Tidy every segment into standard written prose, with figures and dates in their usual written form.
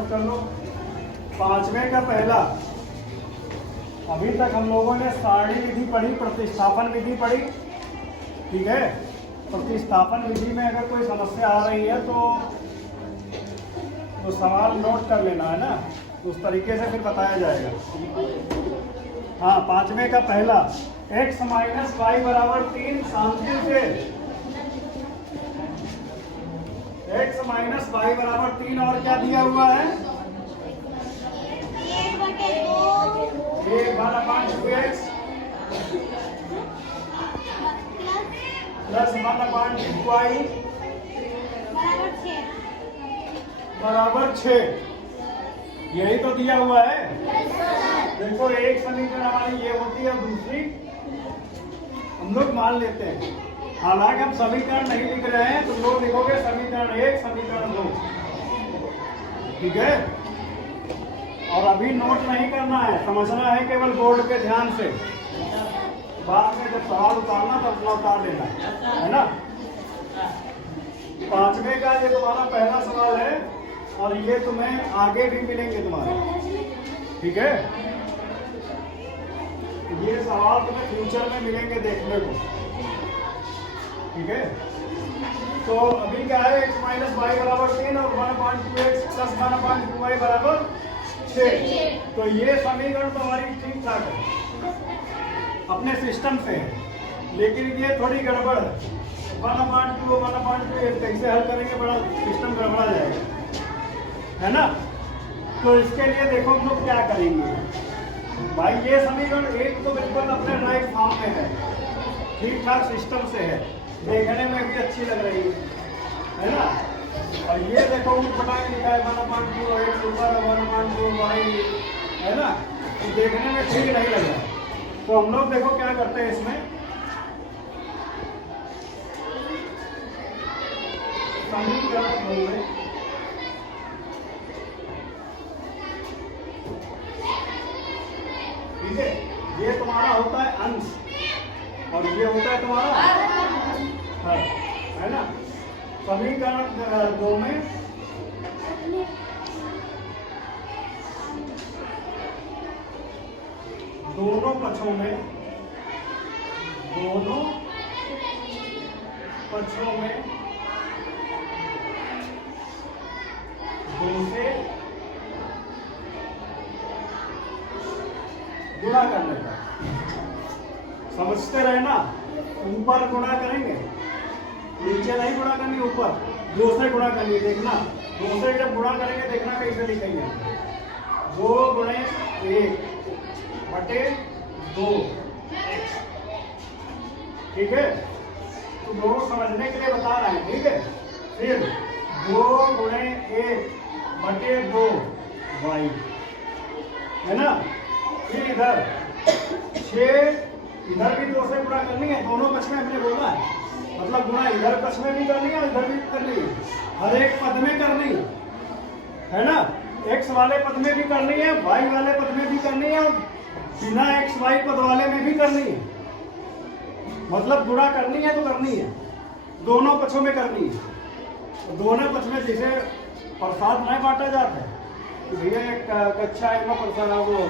Note कर लो। पांचवें का पहला, अभी तक हम लोगों ने सारणी विधि पढ़ी, प्रतिस्थापन विधि पढ़ी, ठीक है। प्रतिस्थापन विधि में अगर कोई समस्या आ रही है तो सवाल नोट कर लेना है ना, तो उस तरीके से फिर बताया जाएगा। हाँ, पांचवें का पहला, x माइनस वाई बराबर 3 शांति से x माइनस वाई बराबर 3 और क्या दिया हुआ है, 1/2x प्लस 1/2y बराबर 6। यही तो दिया हुआ है। देखो एक समीकरण हमारी ये होती है, दूसरी हम लोग मान लेते हैं। हालांकि हम समीकरण नहीं लिख रहे हैं, तो लोग लिखोगे समीकरण 1 समीकरण 2, ठीक है। और अभी नोट नहीं करना है, समझना है केवल बोर्ड पे ध्यान से। बाद में जब सवाल उतारना तो अपना उतार लेना है ना। पांचवें का ये तुम्हारा पहला सवाल है, और ये तुम्हें आगे भी मिलेंगे तुम्हारे, ठीक है। ये सवाल तुम्हें फ्यूचर में मिलेंगे देखने को, ठीक है। तो अभी क्या है, x माइनस वाई बराबर 3 और 1/2x प्लस 1/2y बराबर 6। तो ये समीकरण तुम्हारी ठीक ठाक है, अपने सिस्टम से है, लेकिन ये थोड़ी गड़बड़ है। 1/2 कैसे हल करेंगे, बड़ा सिस्टम गड़बड़ा जाएगा, है ना। तो इसके लिए देखो हम लोग क्या करेंगे भाई। ये समीकरण एक तो बिल्कुल अपने राइट फॉर्म में है, ठीक ठाक सिस्टम से है, देखने में भी अच्छी लग रही है ना। और ये देखो पता लिखा है 1/2x ऊपर 1/2y, है ना, तो देखने में ठीक नहीं लग रहा। तो हम लोग देखो क्या करते हैं इसमें, समीकरण में ठीक है, ये तुम्हारा होता है अंश और ये होता है तुम्हारा है ना। समीकरण 2 में दोनों पक्षों में 2 से गुणा करने का, समझते रहे ना। ऊपर गुणा करेंगे, नीचे नहीं गुणा करनी, ऊपर 2 से गुणा करनी। देखना 2 से जब गुणा करेंगे, देखना कैसे लिखेंगे, 2 गुणे 1 बटे 2x, ठीक है। तो दोनों समझने के लिए बता रहे हैं, ठीक है। फिर 2 गुणे 1 बटे 2y, है ना। फिर इधर 6, इधर भी 2 से गुणा करनी है, दोनों पक्ष में हमने बोला है, मतलब गुणा इधर पक्ष में भी करनी है और इधर भी करनी है, हर एक पद में करनी है ना। x वाले पद में भी करनी है, y वाले पद में भी करनी है, और बिना x y पद वाले में भी करनी है। मतलब गुणा करनी है तो करनी है, दोनों पक्षों में करनी है। दोनों पक्ष में जैसे प्रसाद नहीं बांटा जाता है, भैया एक कच्चा एक प्रसाद, वो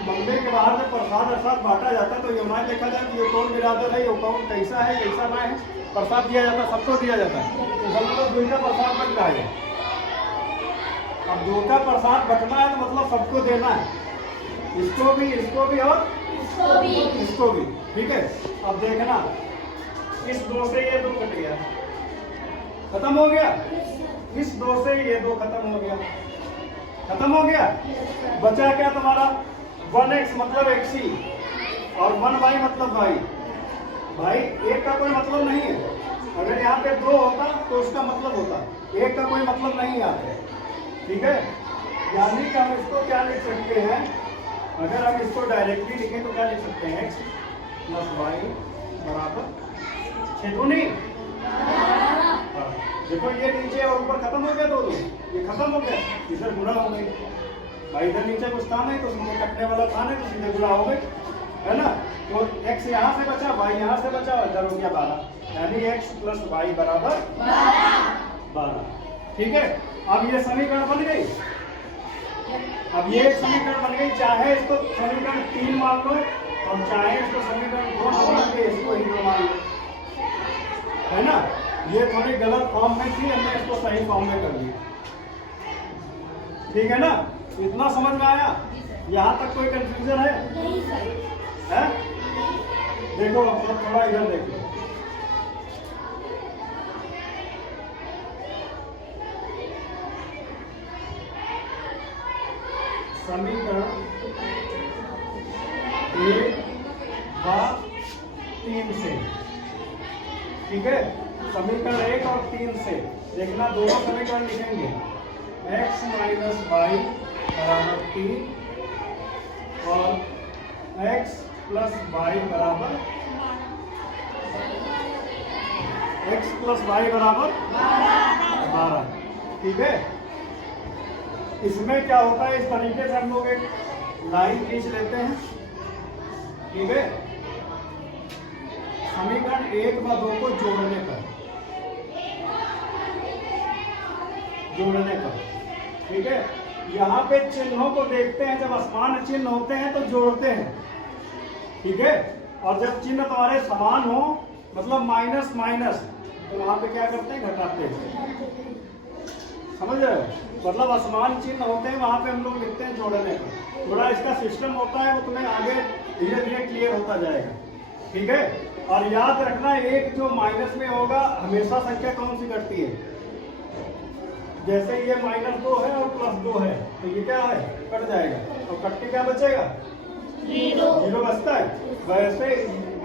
मंदिर के बाहर में प्रसाद बांटा जाता है, तो ये ना देखा जाए कि ये कौन बिरादर है, ये कौन कैसा है, कैसा ना है, प्रसाद दिया जाता है, सबको दिया जाता है। तो सब लोग 2 का प्रसाद बट जाएगा। अब 2 का प्रसाद बटना है तो मतलब सबको देना है, इसको भी और इसको भी, ठीक है। अब देखना, इस 2 से ये 2 कट गया, खत्म हो गया। इस 2 से ये 2 खत्म हो गया, खत्म हो गया। बचा क्या तुम्हारा, 1x मतलब x ही, और 1y मतलब y। भाई एक का कोई मतलब नहीं है, अगर यहाँ पे 2 होता तो उसका मतलब होता, एक का कोई मतलब नहीं आता है, ठीक है। यानी कि हम इसको क्या लिख सकते हैं, अगर हम इसको डायरेक्टली लिखें तो क्या लिख सकते हैं, x प्लस वाई बराबर 6 दूनी। देखो ये नीचे और ऊपर खत्म हो गया, 2 ये खत्म हो गया, इधर गुणा हो गई। भाई इधर नीचे कुछ था नहीं, तो सीधे कटने वाला था नहीं, तो सीधे गुणा हो गई, है ना। तो x यहाँ से बचा, y यहाँ से बचा, और इधर हो गया 12, यानी x प्लस वाई बराबर 12। ठीक है, अब ये समीकरण बन गई। अब ये समीकरण बन गई, चाहे इसको समीकरण 3 मान लो और चाहे इसको समीकरण 2 मान के इसको ही 2 मान लो, है ना। ये थोड़ी गलत फॉर्म में थी, हमने इसको सही फॉर्म में कर दिया। ठीक है ना, इतना समझ में आया? यहाँ तक कोई कंफ्यूजन है? नहीं सर। है? देखो अब थोड़ा इधर देखो, समीकरण 1 व 3 से, ठीक है, समीकरण 1 और 3 से देखना, दोनों समीकरण लिखेंगे x माइनस वाई बराबर 3 और x प्लस वाई बराबर 12। ठीक है, इसमें क्या होता है, इस तरीके से हम लोग एक लाइन खींच लेते हैं। ठीक है, समीकरण 1 व 2 को जोड़ने पर, ठीक है, यहाँ पे चिन्हों को देखते हैं, जब असमान चिन्ह होते हैं तो जोड़ते हैं। ठीक है, और जब चिन्ह तुम्हारे समान हो, मतलब माइनस माइनस, तो वहां पे क्या करते हैं, घटाते हैं। समझ रहे हो, मतलब असमान चिन्ह होते हैं वहां पे हम लोग लिखते हैं जोड़ने पर। थोड़ा इसका सिस्टम होता है, वो तुम्हें आगे धीरे धीरे क्लियर होता जाएगा। ठीक है, और याद रखना, एक जो माइनस में होगा हमेशा संख्या कौन सी घटती है, जैसे ये -2 है और +2 है, तो ये क्या है, कट जाएगा, और कट के क्या बचेगा, 0 बचता है। वैसे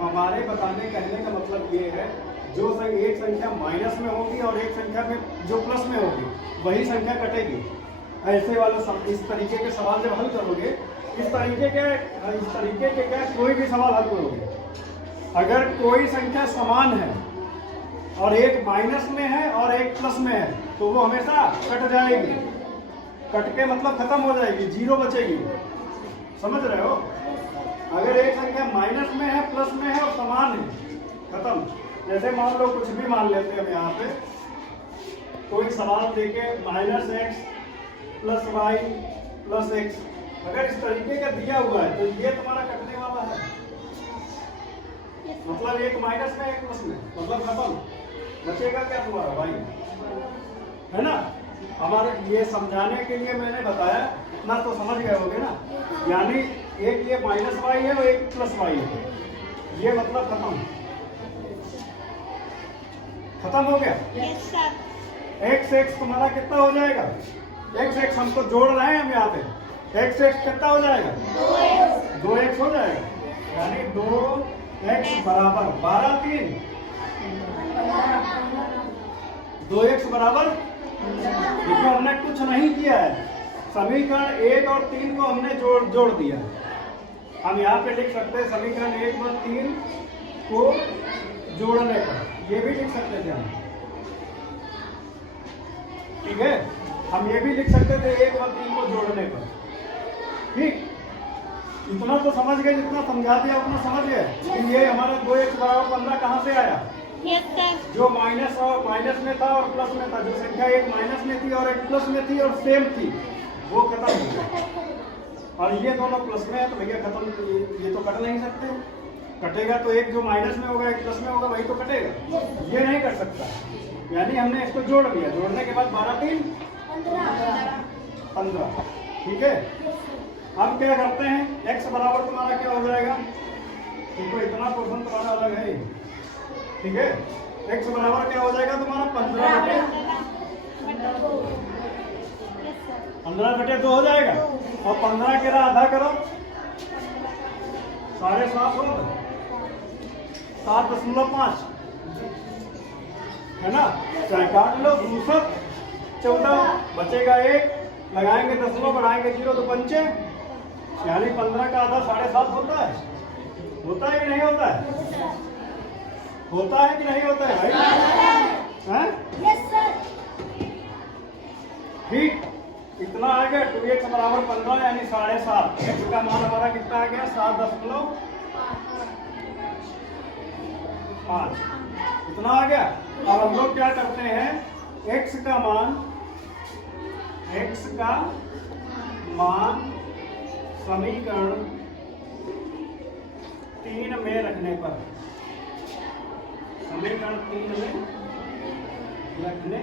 हमारे बताने कहने का मतलब ये है, जो एक संख्या माइनस में होगी और एक संख्या में जो प्लस में होगी, वही संख्या कटेगी। ऐसे वाले इस तरीके के सवाल जब हल करोगे, इस तरीके के क्या कोई भी सवाल हल करोगे, अगर कोई संख्या समान है और एक माइनस में है और एक प्लस में है, तो वो हमेशा कट जाएगी। कट के मतलब खत्म हो जाएगी, 0 बचेगी। समझ रहे हो, अगर एक संख्या माइनस में है, प्लस में है और समान है, खत्म। जैसे मान लो कुछ भी मान लेते हैं हम, यहाँ पे कोई सवाल देके -x + y + x, अगर इस तरीके का दिया हुआ है तो ये तुम्हारा कटने वाला है, मतलब एक माइनस में एक प्लस में, मतलब खत्म। बचेगा क्या तुम्हारा भाई, है ना। हमारे ये समझाने के लिए मैंने बताया, इतना तो समझ गए होगे ना। यानी एक ये -y है और एक +y है, ये मतलब खत्म हो गया। Yes sir. x तुम्हारा कितना हो जाएगा, x हमको जोड़ रहे हैं हम यहाँ पे, x कितना हो जाएगा, 2x हो जाएगा, यानी 2x बराबर 12 3, 2x बराबर, देखो हमने कुछ नहीं किया है, समीकरण 1 और 3 को हमने जोड़ दिया। हम यहाँ पे लिख सकते हैं समीकरण 1 और 3 को जोड़ने पर, ये भी लिख सकते थे हम। ठीक है, हम ये भी लिख सकते थे 1 और 3 को जोड़ने पर। ठीक, इतना तो समझ गए, जितना समझा दिया उतना समझ गए कि ये हमारा 2x बराबर 15 कहाँ से आया, जो माइनस में था और प्लस में था, जो संख्या एक माइनस में थी और एक प्लस में थी और सेम थी, वो खत्म हो गया। और ये दोनों प्लस में है तो भैया खत्म, ये तो कट नहीं सकते। कटेगा तो एक जो माइनस में होगा एक प्लस में होगा, वही तो कटेगा, ये नहीं कर सकता। यानी हमने इसको जोड़ दिया, जोड़ने के बाद 12 3 15। ठीक है, अब क्या करते हैं, x बराबर तुम्हारा क्या हो जाएगा, देखो इतना पोर्शन तुम्हारा अलग है। ठीक है, x बराबर क्या हो जाएगा तुम्हारा 15/2 हो जाएगा, और 15 के आधा करो, 7.5 हो, 7.5 है ना, चाहे काट लो, 14 बचेगा 1, लगाएंगे दशमलव, बढ़ाएंगे 0 तो 5, यानी 15 का आधा 7.5 होता है। होता है कि नहीं होता है, होता है कि नहीं होता है भाई, ठीक। इतना आ गया, 2x बराबर 15 यानी 7.5, x का मान हमारा कितना आ गया, 7.5, इतना आ गया। अब हम लोग क्या करते हैं, x का मान का मान समीकरण 3 में रखने पर, समीकरण 3 में रखने।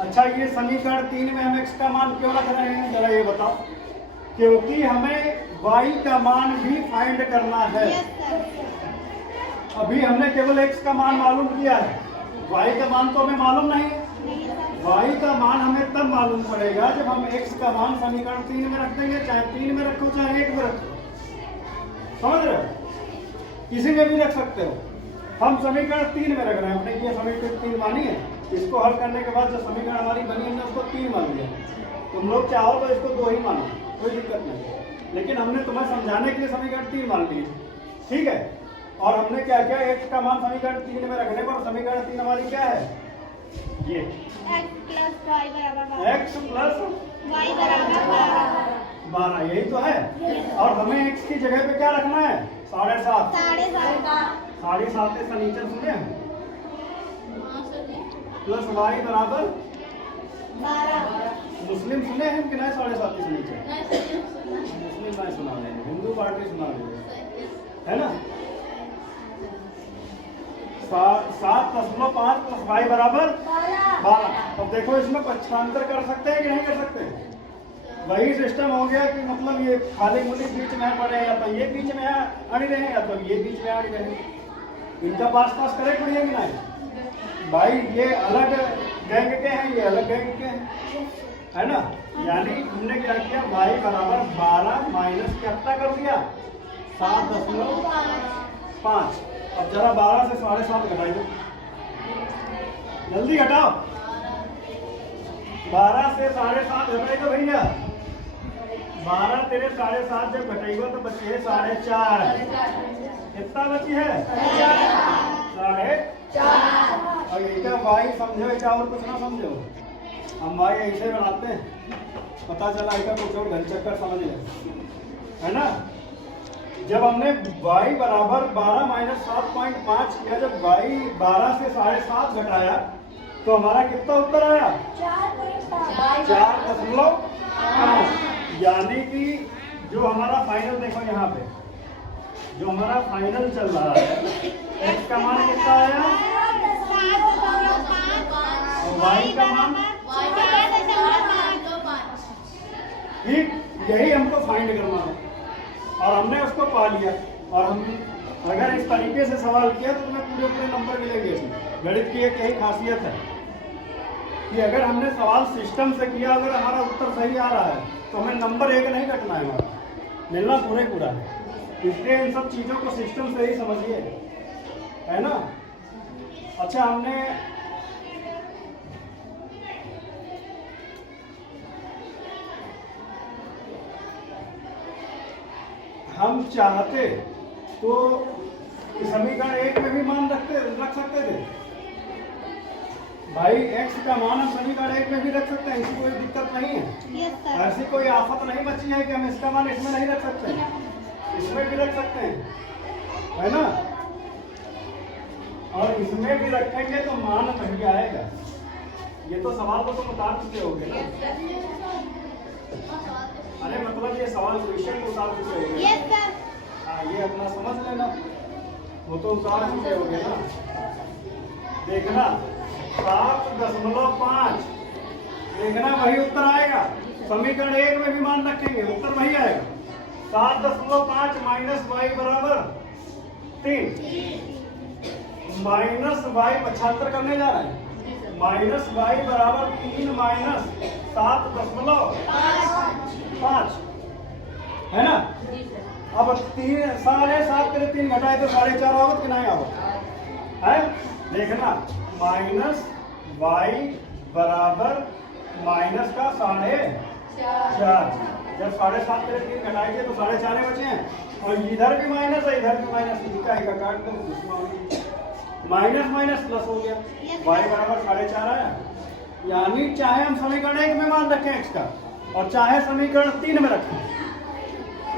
अच्छा, ये समीकरण 3 में हम x का मान क्यों रख रहे हैं, जरा ये बताओ। क्योंकि हमें y का मान भी फाइंड करना है। अभी हमने केवल x का मान मालूम किया है, y का मान तो हमें मालूम नहीं है। y का मान हमें तब मालूम पड़ेगा जब हम x का मान समीकरण 3 में रख देंगे, चाहे 3 में रखो चाहे 1 में रखो। समझ रहे हो? किसी में भी रख सकते हो। हम समीकरण 3 में रख रहे हैं, हमने ये समीकरण 3 मानी है। इसको हल करने के बाद जो समीकरण हमारी बनी है उसको 3 मान लिया। तुम लोग चाहो तो इसको 2 ही मानो, कोई दिक्कत नहीं। लेकिन हमने तुम्हें समझाने के लिए समीकरण 3 मान ली, ठीक है। और हमने क्या किया, x का मान समीकरण 3 में रखने पर समीकरण 3 हमारी क्या है, ये x प्लस y बराबर 12, यही तो है। और हमें x की जगह पे क्या रखना है, 7.5। 7.5 से नीचे सुने प्लस y बराबर 12। मुस्लिम सुने हैं कि नहीं? 7.5 से नीचे मुस्लिम नहीं सुना रहे, हिंदू पार्टी सुना रही है ना। 7.5 प्लस y बराबर 12। अब देखो इसमें पक्षांतर कर सकते हैं कि नहीं कर सकते? वही सिस्टम हो गया कि मतलब ये खाली मुली बीच में पड़े, या तो ये बीच में अड़ी रहे या तो ये बीच में अड़ी रहे। इनका पास करेक्ट बढ़िया कि नहीं भाई? ये अलग गैंग के हैं, ये अलग गैंग के हैं, है ना। यानी हमने क्या किया, y बराबर 12 माइनस कितना कर दिया, 7.5। अब जरा 12 से 7.5 घटाई दो, जल्दी घटाओ। 12 से 7.5 घटाई दो भैया। 12 तेरे 7.5 जब घटेगा तो बची है 4.5। कितना बची है, 4.5। और इनका y समझो, इनका और कुछ ना समझो। हम y ऐसे बनाते हैं, पता चला इनका कुछ और घन चक्कर समझ गए, है ना। जब हमने y बराबर 12 माइनस 7.5 किया, जब y 12 से 7.5 घटाया तो हमारा कितना उत्तर आया, 4.5। यानी कि जो हमारा फाइनल, देखो यहाँ पे जो हमारा फाइनल चल रहा है, x का मान कितना आया और y का मान, ठीक, यही हमको फाइंड करना है। और हमने उसको पा लिया। और हम अगर इस तरीके से सवाल किया तो तुम्हें पूरे पूरे नंबर मिलेंगे। इसमें गणित की एक यही खासियत है कि अगर हमने सवाल सिस्टम से किया, अगर हमारा उत्तर सही आ रहा है तो हमें नंबर 1 नहीं कटना है, हमारा मिलना पूरा है। इसलिए इन सब चीज़ों को सिस्टम से ही समझिए, है ना। अच्छा, हम चाहते तो समीकरण 1 में भी मान रख सकते थे भाई। x का मान हम समीकरण 1 में भी रख सकते हैं, इसकी कोई दिक्कत नहीं है। ऐसी कोई आफत नहीं बची है कि हम इसका मान इसमें नहीं रख सकते, इसमें भी रख सकते हैं, है ना। और इसमें भी रखेंगे तो मान नहीं आएगा। ये तो सवाल को तुम उतार चुके होगे ना। अरे मतलब ये सवाल क्वेश्चन को उतार चुके होगे। हाँ, ये अपना समझ लेना, वो तो उतार चुके होगे ना। देखना 7.5, देखना वही उत्तर आएगा। समीकरण 1 में भी मान रखेंगे, उत्तर वही आएगा। 7.5 माइनस y बराबर 3, माइनस y पक्षांतर करने जा रहे हैं। माइनस y बराबर 3 माइनस 7.5, है ना। अब 3 7.5 तेरे 3 घटाए तो 4.5 आवत कि नहीं आवत है। देखना माइनस y बराबर माइनस का 4.5। जब 7.5 तेरे 3 घटाएंगे तो 4.5 बचे हैं। और इधर भी माइनस है, इधर भी माइनस, का काट दो, माइनस माइनस प्लस हो गया। y बराबर 4.5 आया। यानी चाहे हम समीकरण 1 में मान रखें x का और चाहे समीकरण 3 में रखें,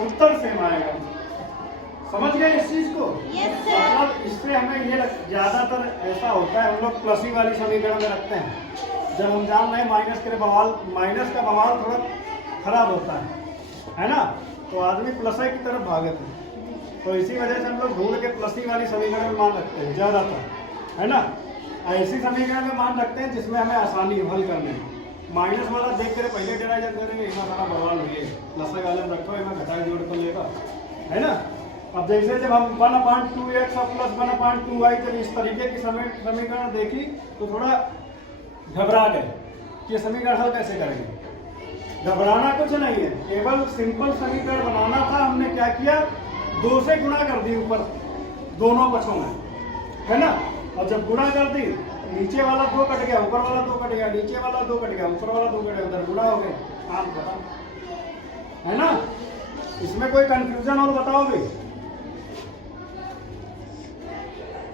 उत्तर सेम आएगा। समझ गए इस चीज को? मतलब इससे हमें ये ज्यादातर ऐसा होता है, हम लोग प्लस ही वाली समीकरण में रखते हैं। जब हम जान रहे हैं माइनस के बवाल, माइनस का बवाल थोड़ा खराब होता है ना, तो आदमी प्लस की तरफ भागते हैं। तो इसी वजह से हम लोग ढूंढ के प्लस वाली समीकरण में मान रखते हैं ज़्यादातर, है ना। ऐसी समीकरण में मान रखते हैं जिसमें हमें आसानी हल करने में। माइनस वाला देख कर पहले डेरा जब करेंगे इतना सारा बवाल हुई प्लस वाले में रखो, इतना घटा जोड़ कर लेगा, है ना। अब जैसे जब हम 1/2x और प्लस 1/2y जब इस तरीके की समीकरण देखी तो थोड़ा घबरा गए कि समीकरण हल कैसे करेंगे। घबराना कुछ नहीं है, केवल सिंपल समीकरण बनाना था। हमने क्या किया, 2 से गुणा कर दी ऊपर दोनों पक्षों में, है ना। और जब गुणा कर दी नीचे वाला 2 कट गया, ऊपर वाला 2 कट गया, नीचे वाला 2 कट गया, ऊपर वाला 2 कट गया, उधर गुणा हो गए, काम खत्म, है ना। इसमें कोई कंफ्यूजन और बताओगे?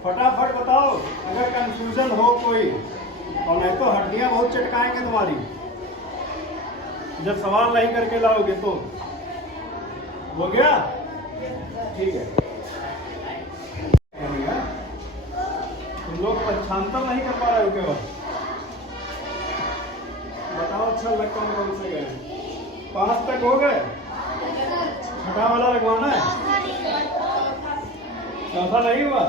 फटाफट बताओ अगर कंफ्यूजन हो कोई, और नहीं तो हड्डियां बहुत चटकाएंगे तुम्हारी जब सवाल नहीं करके लाओगे तो। हो गया? ठीक है। तुम लोग पक्षांतर नहीं कर पा रहे हो केवल, बताओ अच्छा लग कौन से गए? 5 तक हो गए, छठा वाला लगवाना है, चौथा नहीं हुआ।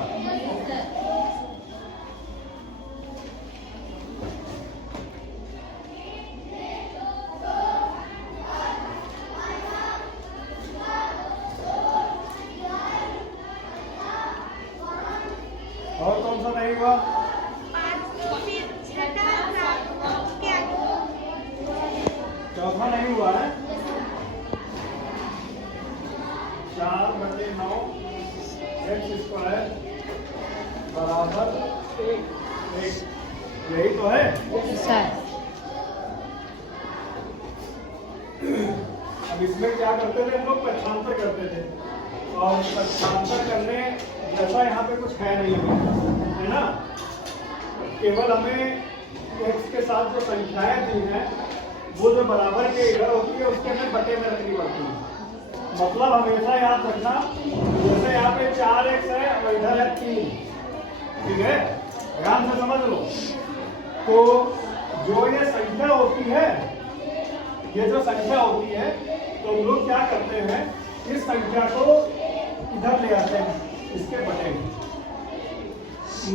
और कौन सा नहीं हुआ? चौथा नहीं हुआ है। 4/9 x² बराबर 1। यही तो है। अब इसमें क्या करते थे हम लोग, पक्षांतर करते थे, और पक्षांतर करने जैसा यहाँ पे कुछ है नहीं, है ना। केवल हमें x के साथ जो संख्याएं दी हैं वो जो बराबर के इधर होती है उसके हमें बटे में रखनी पड़ती है। मतलब हमेशा याद रखना, जैसे यहाँ पे 4x है और इधर है 3, ठीक है, ध्यान से समझ लो। तो जो ये संख्या होती है, ये जो संख्या होती है, तो हम लोग क्या करते हैं, इस संख्या को इधर ले आते हैं इसके बटे में,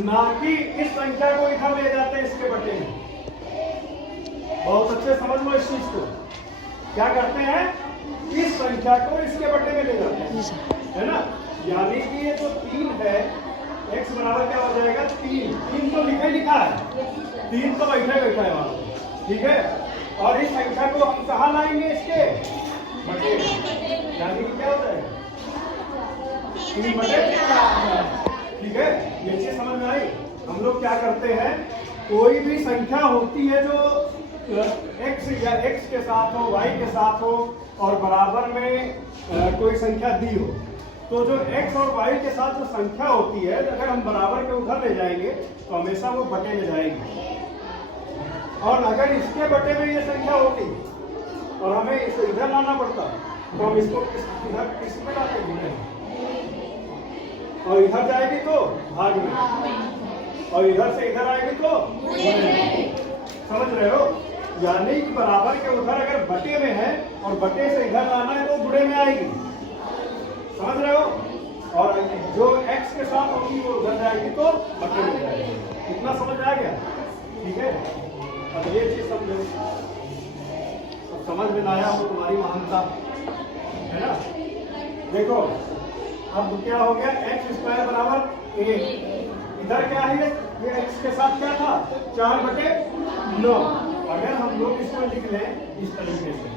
ना कि इस संख्या को इधर ले जाते हैं इसके बटे में। बहुत अच्छे समझ लो इस चीज को। क्या करते हैं, इस संख्या को इसके बटे में ले जाते हैं, है ना। यानी कि ये जो 3 है, x बराबर क्या हो जाएगा 3 तो लिखा ही लिखा है, 3 तो बैठा है वहां, ठीक है। और इस संख्या को हम कहाँ लाएंगे, इसके बटे में, यानी कि क्या होता है 3 बटे, ठीक है। ये चीज समझ में आई। हम लोग क्या करते हैं, कोई भी संख्या होती है जो x या x के साथ हो, y के साथ हो, और बराबर में कोई संख्या दी हो, तो जो x और y के साथ जो संख्या होती है, अगर हम बराबर के उधर ले जाएंगे तो हमेशा वो बटे में जाएगी। और अगर इसके बटे में ये संख्या होती और हमें इसे इधर लाना पड़ता तो हम इसको इधर किस में लाते हैं, और इधर जाएगी तो भाग में, और इधर से इधर आएगी तो समझ रहे हो। यानी कि बराबर के उधर अगर बटे में है और बटे से इधर लाना है तो गुणे में आएगी, समझ रहे हो। और जो x के साथ होगी वो उधर जाएगी तो बटे में जाएगी। इतना समझ आ गया, ठीक है। अब ये चीज समझो, अब समझ में आया हो तुम्हारी महानता, है ना। देखो अब क्या हो गया, x² बराबर 1, इधर क्या है, ये x के साथ क्या था 4/9। अगर हम लोग इसको लिख लें इस तरीके से,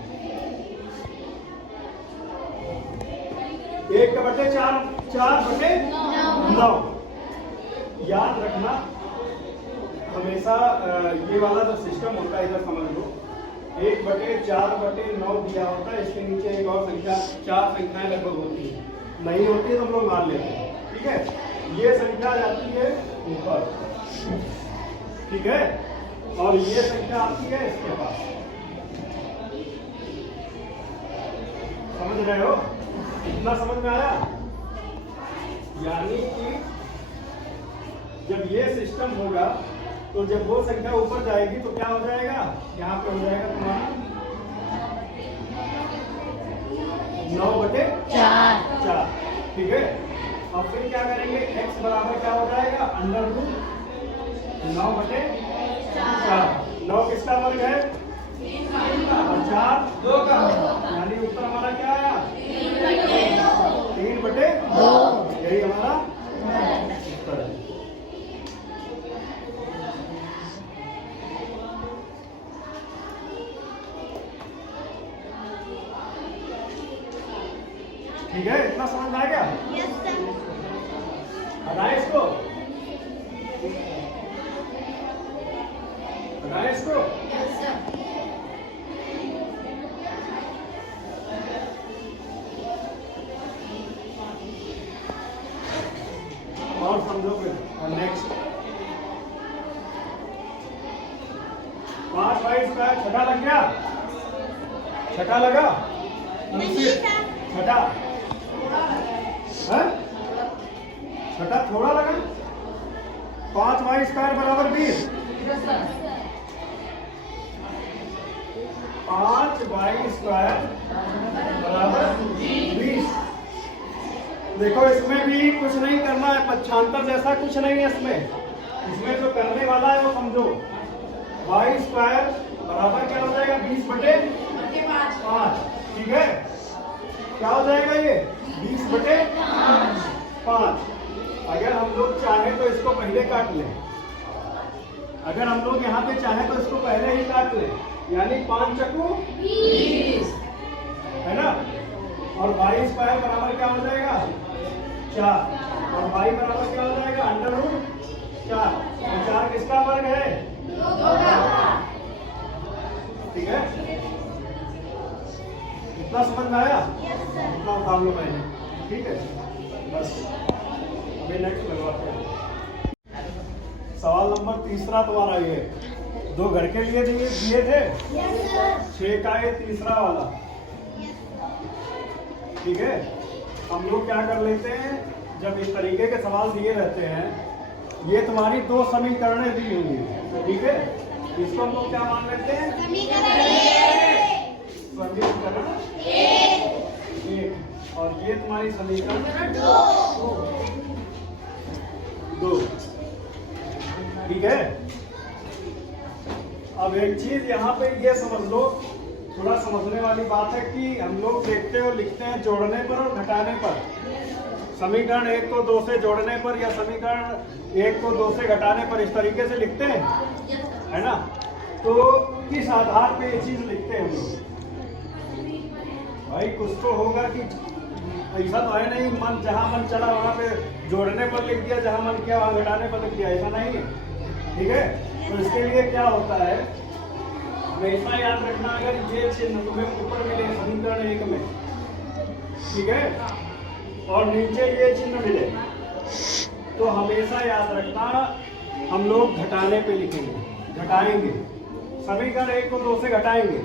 1/4 4/9। याद रखना हमेशा ये वाला जो सिस्टम होता है, इधर समझ लो, 1/4/9 दिया होता है, इसके नीचे एक और संख्या, 4 संख्याएं लगभग होती है, नहीं होती है तो हम लोग मान लेते हैं, ठीक है। ये संख्या जाती है ऊपर, ठीक है, और ये संख्या आती है इसके पास, समझ रहे हो। इतना समझ में आया। यानी कि जब ये सिस्टम होगा तो जब वो संख्या ऊपर जाएगी तो क्या हो जाएगा, यहाँ पे हो जाएगा तुम्हारा 9/4। ठीक है। अब फिर क्या करेंगे, x बराबर क्या हो जाएगा, √9/4। 9 किसका वर्ग है, और 4 2 का, यानी उत्तर हमारा क्या आया, 3/2। यही हमारा उत्तर है। ठीक है, इतना समझ आ गया। हटाए इसको, हटाए इसको। और समझो फिर नेक्स्ट 5/2 छठा लग गया, छठा लगा, छठा छठा थोड़ा लगा। 5/2 बराबर 20। 5/2 बराबर 20। देखो इसमें भी कुछ नहीं करना है, पक्षांतर जैसा कुछ नहीं है इसमें। इसमें जो करने वाला है वो समझो। 22 बराबर क्या हो जाएगा, 20/5। ठीक है, क्या हो जाएगा ये 20/5। अगर हम लोग चाहें तो इसको पहले काट लें, अगर हम लोग यहाँ पे चाहें तो इसको पहले ही काट लें, यानी 5 चक्कू 20 है ना। और 22 बराबर क्या हो जाएगा 4, और 22 बराबर क्या हो जाएगा √4। और 4 किसका वर्ग है, 2 का। ठीक है, इतना समझ में आया, इतना उतार लो पहले। ठीक है, बस अभी नेक्स्ट लगवाते हैं। सवाल नंबर 3 तुम्हारा ये 2 घर के लिए दिए थे, 6 का ये तीसरा वाला। ठीक है, हम लोग क्या कर लेते हैं, जब इस तरीके के सवाल दिए रहते हैं, ये तुम्हारी 2 समीकरणें दी हुई है। ठीक है, इसको हम लोग क्या मान लेते हैं, समीकरण 1, और ये तुम्हारी समीकरण 2। ठीक है, अब एक चीज यहाँ पे ये समझ लो, थोड़ा समझने वाली बात है कि हम लोग देखते और लिखते हैं जोड़ने पर और घटाने पर। समीकरण 1 को 2 से जोड़ने पर या समीकरण 1 को 2 से घटाने पर इस तरीके से लिखते हैं, है ना। तो किस आधार पे ये चीज लिखते हैं हम लोग, भाई कुछ तो होगा कि ऐसा तो है नहीं मन जहाँ मन चला वहाँ पे जोड़ने पर लिख दिया, जहाँ मन किया वहाँ घटाने पर लिख दिया, ऐसा नहीं है। ठीक है, तो इसके लिए क्या होता है, हमेशा याद रखना, अगर ये चिन्ह तुम्हें ऊपर मिले समीकरण 1 में, ठीक है, और नीचे ये चिन्ह मिले, तो हमेशा याद रखना हम लोग घटाने पे लिखेंगे, घटाएंगे। समीकरण 1 को 2 से घटाएंगे,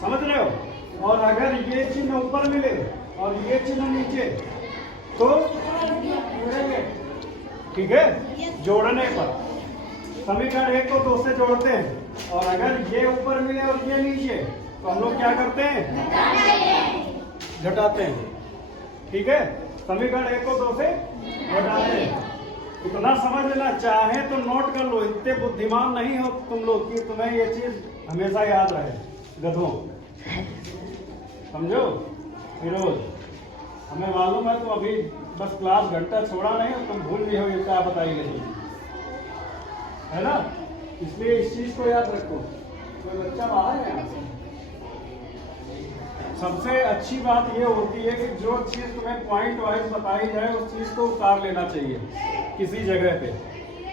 समझ रहे हो। और अगर ये चिन्ह ऊपर मिले और ये चिन्ह नीचे तो जोड़ेंगे। ठीक है, जोड़ने पर समीकरण 1 को 2 से जोड़ते हैं, और अगर ये ऊपर मिले और ये नीचे तो हम लोग क्या करते हैं, घटाते हैं। ठीक है, समीकरण 1 को 2 से घटाते हैं। इतना समझ लेना, चाहे तो नोट कर लो, इतने बुद्धिमान नहीं हो तुम लोग कि तुम्हें ये चीज हमेशा याद रहे, गधों। समझो फिरोज, हमें मालूम है तुम अभी बस क्लास घंटा छोड़ा नहीं और तुम भूल भी हो ये क्या बताई गई है ना, इसलिए इस चीज को याद रखो। कोई बच्चा बाहर है यहाँ से। सबसे अच्छी बात ये होती है कि जो चीज तुम्हें पॉइंट वाइज बताई जाए उस चीज को उतार लेना चाहिए किसी जगह पे,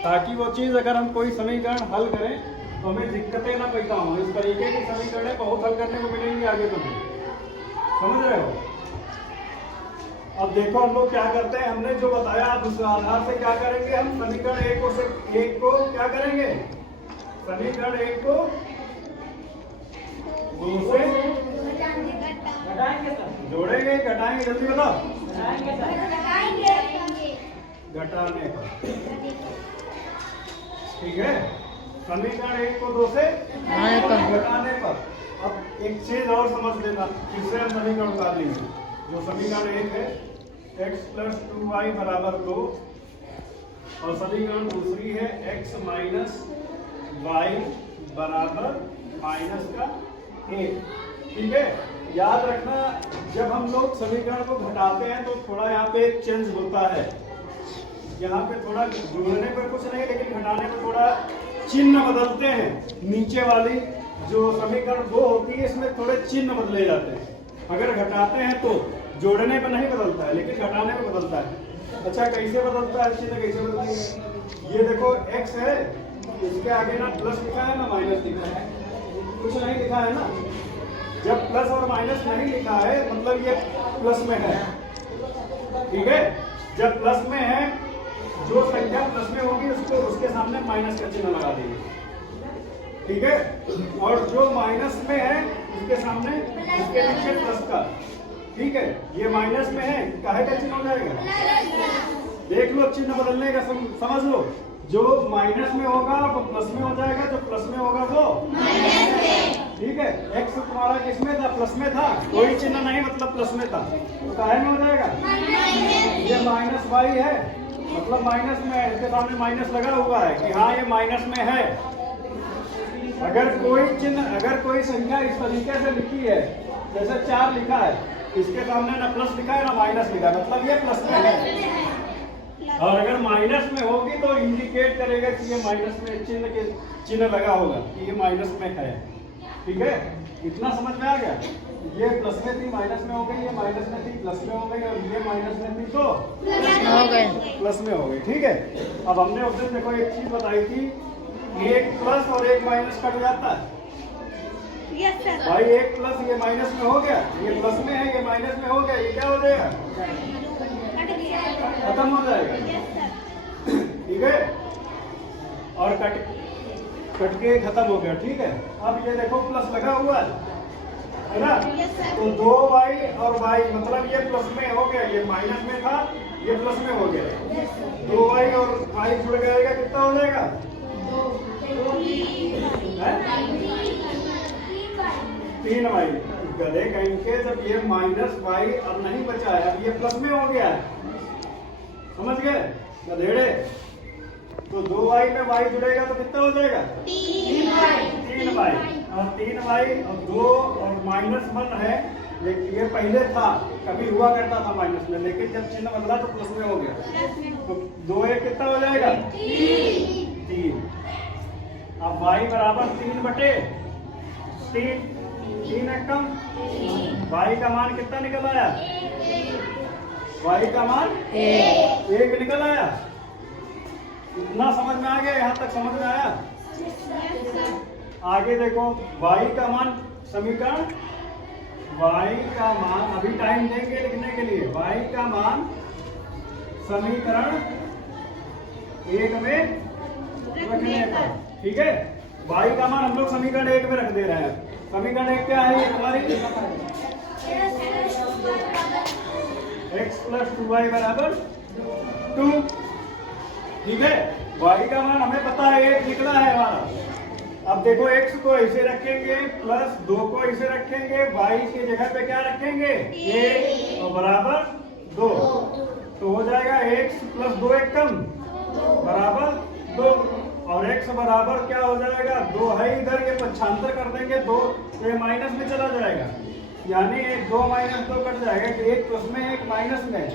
ताकि वो चीज अगर हम कोई समीकरण हल करें तो हमें दिक्कतें ना पैदा हो। इस तरीके की समीकरणें बहुत हल करने को मिलेंगी आगे तुम्हें, समझ रहे हो। अब देखो हम लोग क्या करते हैं, हमने जो बताया आप उस आधार से क्या करेंगे, हम समीकरण 1 को क्या करेंगे, समीकरण 1 को 2 से जोड़ेंगे, घटाएंगे, जल्दी बताओ, घटाने पर। ठीक है, समीकरण 1 को 2 से घटाने पर। अब एक चीज और समझ लेना, फिर से हम समीकरण उतार लेंगे। जो समीकरण 1 है x + 2y = 2 और समीकरण दूसरी है x - y = -1। ठीक है, याद रखना जब हम लोग समीकरण को घटाते हैं तो थोड़ा यहाँ पे चेंज होता है। यहाँ पे थोड़ा जोड़ने पर कुछ नहीं, लेकिन घटाने पर थोड़ा चिन्ह बदलते हैं। नीचे वाली जो समीकरण 2 होती है इसमें थोड़े चिन्ह बदले जाते हैं। अगर घटाते हैं तो जोड़ने पर नहीं बदलता है, लेकिन घटाने पर बदलता है। अच्छा, कैसे बदलता है, चिन्ह कैसे बदलेंगे? ये देखो x है, इसके आगे ना प्लस लिखा है ना माइनस लिखा है, कुछ नहीं लिखा है ना। जब प्लस और माइनस नहीं लिखा है मतलब ये प्लस में है। ठीक है, जब प्लस में है, जो संख्या प्लस में होगी उसको उसके सामने माइनस का चिन्ह लगा देंगे। ठीक है, और जो माइनस में है उसके सामने उसके नीचे प्लस का। ठीक है, ये माइनस में है, काहे का चिन्ह हो जाएगा? देख लो, चिन्ह बदलने का समझ लो। जो माइनस में होगा वो प्लस में हो जाएगा, जो प्लस में होगा वो माइनस में। ठीक है, x तुम्हारा किसमें था? प्लस में था, कोई चिन्ह नहीं मतलब प्लस में था, तो काहे में हो जाएगा? ये -y है मतलब माइनस में है, इसके सामने माइनस लगा हुआ है कि हाँ ये माइनस में है। अगर कोई चिन्ह, अगर कोई संख्या इस तरीके से लिखी है, जैसे 4 लिखा है, इसके सामने ना प्लस लिखा है ना माइनस लिखा है, मतलब ये प्लस में है। और अगर माइनस में होगी तो इंडिकेट करेगा कि ये माइनस में चिन्ह लगा होगा कि ये माइनस में है। ठीक है, इतना समझ में आ गया? ये प्लस में थी, माइनस में हो गई, ये माइनस में थी, प्लस में हो गई, और ये माइनस में थी तो हो गए, प्लस में हो गई। ठीक है, अब हमने उस दिन देखो एक चीज बताई थी, एक प्लस और एक माइनस कट जाता है। Yes sir. भाई एक प्लस ये माइनस में हो गया, ये प्लस में है, ये माइनस में हो गया, ये क्या हो जाएगा? खत्म हो जाएगा। ठीक है, और कट के खत्म हो गया। ठीक है, अब ये देखो प्लस लगा हुआ है ना, तो 2y और y मतलब ये प्लस में हो गया, ये माइनस में था, ये प्लस में हो गया। 2y और y जुड़ जाएगा, कितना हो जाएगा? 3y। गधे कहीं के, जब ये -y अब नहीं बचा है, अब ये प्लस में हो गया है, समझ गए गधेड़े? तो 2y में y जुड़ेगा तो कितना हो जाएगा? 3y। और 3y और 2 और -1 है, लेकिन ये पहले था, कभी हुआ करता था माइनस में, लेकिन जब चिन्ह बदला तो प्लस में हो गया। तो 2 कितना हो जाएगा? 3। अब y = 3/3। 3 एकम, y का मान कितना निकल आया? y का मान 1 निकल आया। इतना समझ में आ गया? यहाँ तक समझ में आया? आगे देखो, y का मान, समीकरण y का मान, अभी टाइम देंगे लिखने के लिए, y का मान समीकरण 1 में रखने पर। ठीक है, y का मान हम लोग समीकरण 1 में रख दे रहे हैं। समीकरण 1 क्या है? हमारी x + 2y = 2। ठीक है, y का मान हमें पता है 1 निकला है हमारा। अब देखो x को ऐसे रखेंगे, प्लस 2 को ऐसे रखेंगे, y की जगह पे क्या रखेंगे? 1 और बराबर 2, तो हो जाएगा x + 2 एकम बराबर 2, और x बराबर क्या हो जाएगा? 2 है इधर, ये पक्षांतर कर देंगे 2, तो ये माइनस में चला जाएगा, यानी 2 - 2 कट जाएगा, कि 1 प्लस में 1 माइनस में,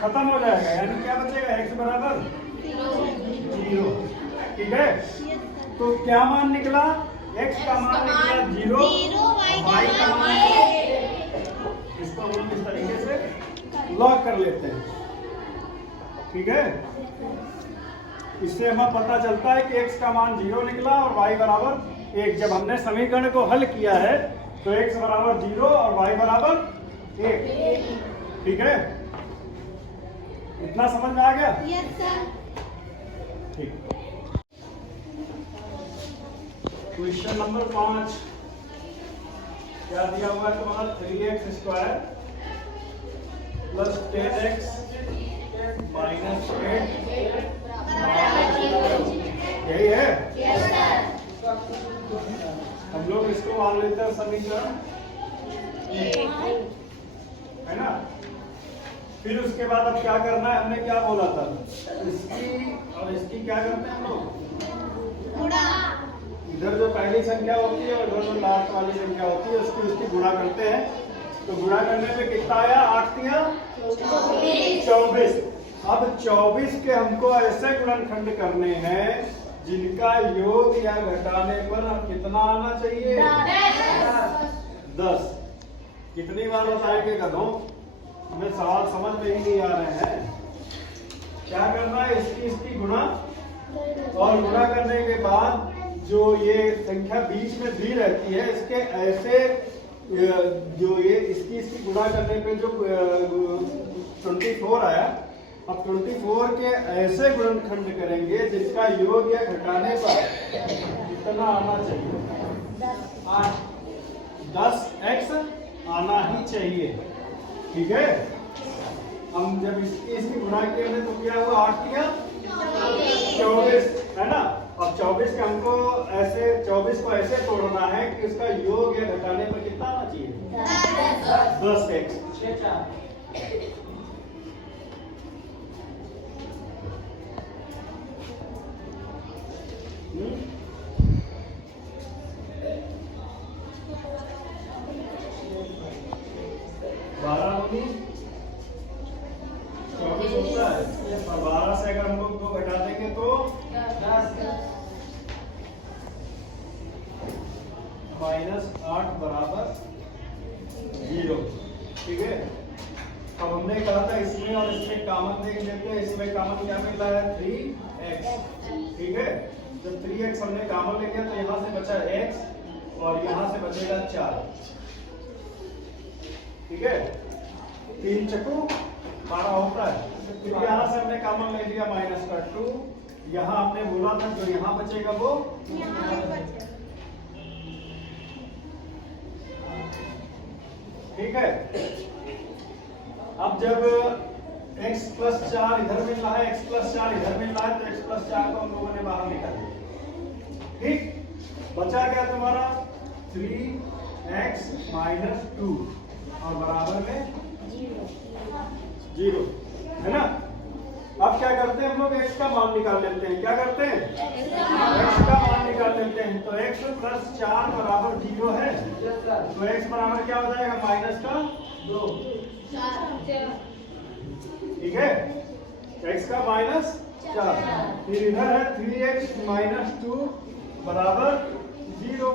खत्म हो जाएगा, यानी क्या बचेगा? x बराबर 0। ठीक है, तो क्या मान निकला? x का मान निकला 0, y का मान, इसको हम इस तरीके से लॉक कर लेते हैं। ठीक है, इससे हमें पता चलता है कि x का मान 0 निकला और y = 1। जब हमने समीकरण को हल किया है तो x = 0 और y = 1। ठीक है, इतना समझ में आ गया? Yes sir. ठीक। क्वेश्चन नंबर 5 क्या दिया हुआ है तुम्हारा? 3x² + 10x - 8 यही है। Yes sir. हम लोग इसको मान लेते हैं समीकरण, है ना। फिर उसके बाद अब क्या करना है, हमने क्या बोला था, इसकी और इसकी क्या करते हैं हम लोग, गुणा। इधर जो पहली संख्या होती है और इधर जो लास्ट वाली संख्या होती है उसकी गुणा करते हैं। तो गुणा करने पे कितना आया, 8 तिया 24। अब 24 के हमको ऐसे गुणनखंड करने हैं जिनका योग या घटाने पर हम कितना आना चाहिए, 10। कितनी बार बताएंगे गधों, हमें सवाल समझ में ही नहीं आ रहे हैं। क्या करना है, इसकी गुणा, और गुणा करने के बाद जो ये संख्या बीच में दी रहती है इसके ऐसे जो ये इसकी गुणा करने पे जो 24 आया, अब 24 के ऐसे गुणनखंड करेंगे जिसका योग या घटाने पर कितना आना चाहिए, 10x आना ही चाहिए। ठीक है। हम जब इसकी गुणा किए तो क्या हुआ, 8 तिया 24, है ना। अब 24 के हमको ऐसे 24 को ऐसे तोड़ना है कि उसका योग या घटाने पर कितना आना चाहिए, 10x। बारह 24 होता है, और 12 से अगर हम लोग 2 घटा देंगे तो -8 बराबर 0। ठीक है। अब हमने कहा था इसमें और इसमें कॉमन देख लेते हैं। इसमें कॉमन क्या मिल रहा है, 3x। ठीक है। जब 3x हमने कॉमन ले लिया तो यहाँ से बचा x और यहाँ से बचेगा 4। ठीक है। 3 चक्कू 12 होता है। फिर यहाँ से हमने कॉमन ले लिया -2। यहाँ हमने बोला था जो यहाँ बचेगा वो ठीक है। अब जब x + 4 इधर मिल रहा है, x + 4 इधर मिल रहा है, तो x + 4 को हम लोगों ने बाहर निकाल दिया। ठीक। बचा क्या तुम्हारा, 3x - 2 और बराबर में 0, है ना। अब क्या करते हैं हम लोग, x का मान निकाल लेते हैं। क्या करते हैं, x का मान निकाल लेते हैं। तो x + 4 बराबर 0 है, तो x बराबर क्या हो जाएगा, -2। ठीक है। x का -4। फिर इधर है 3x - 2 बराबर 0।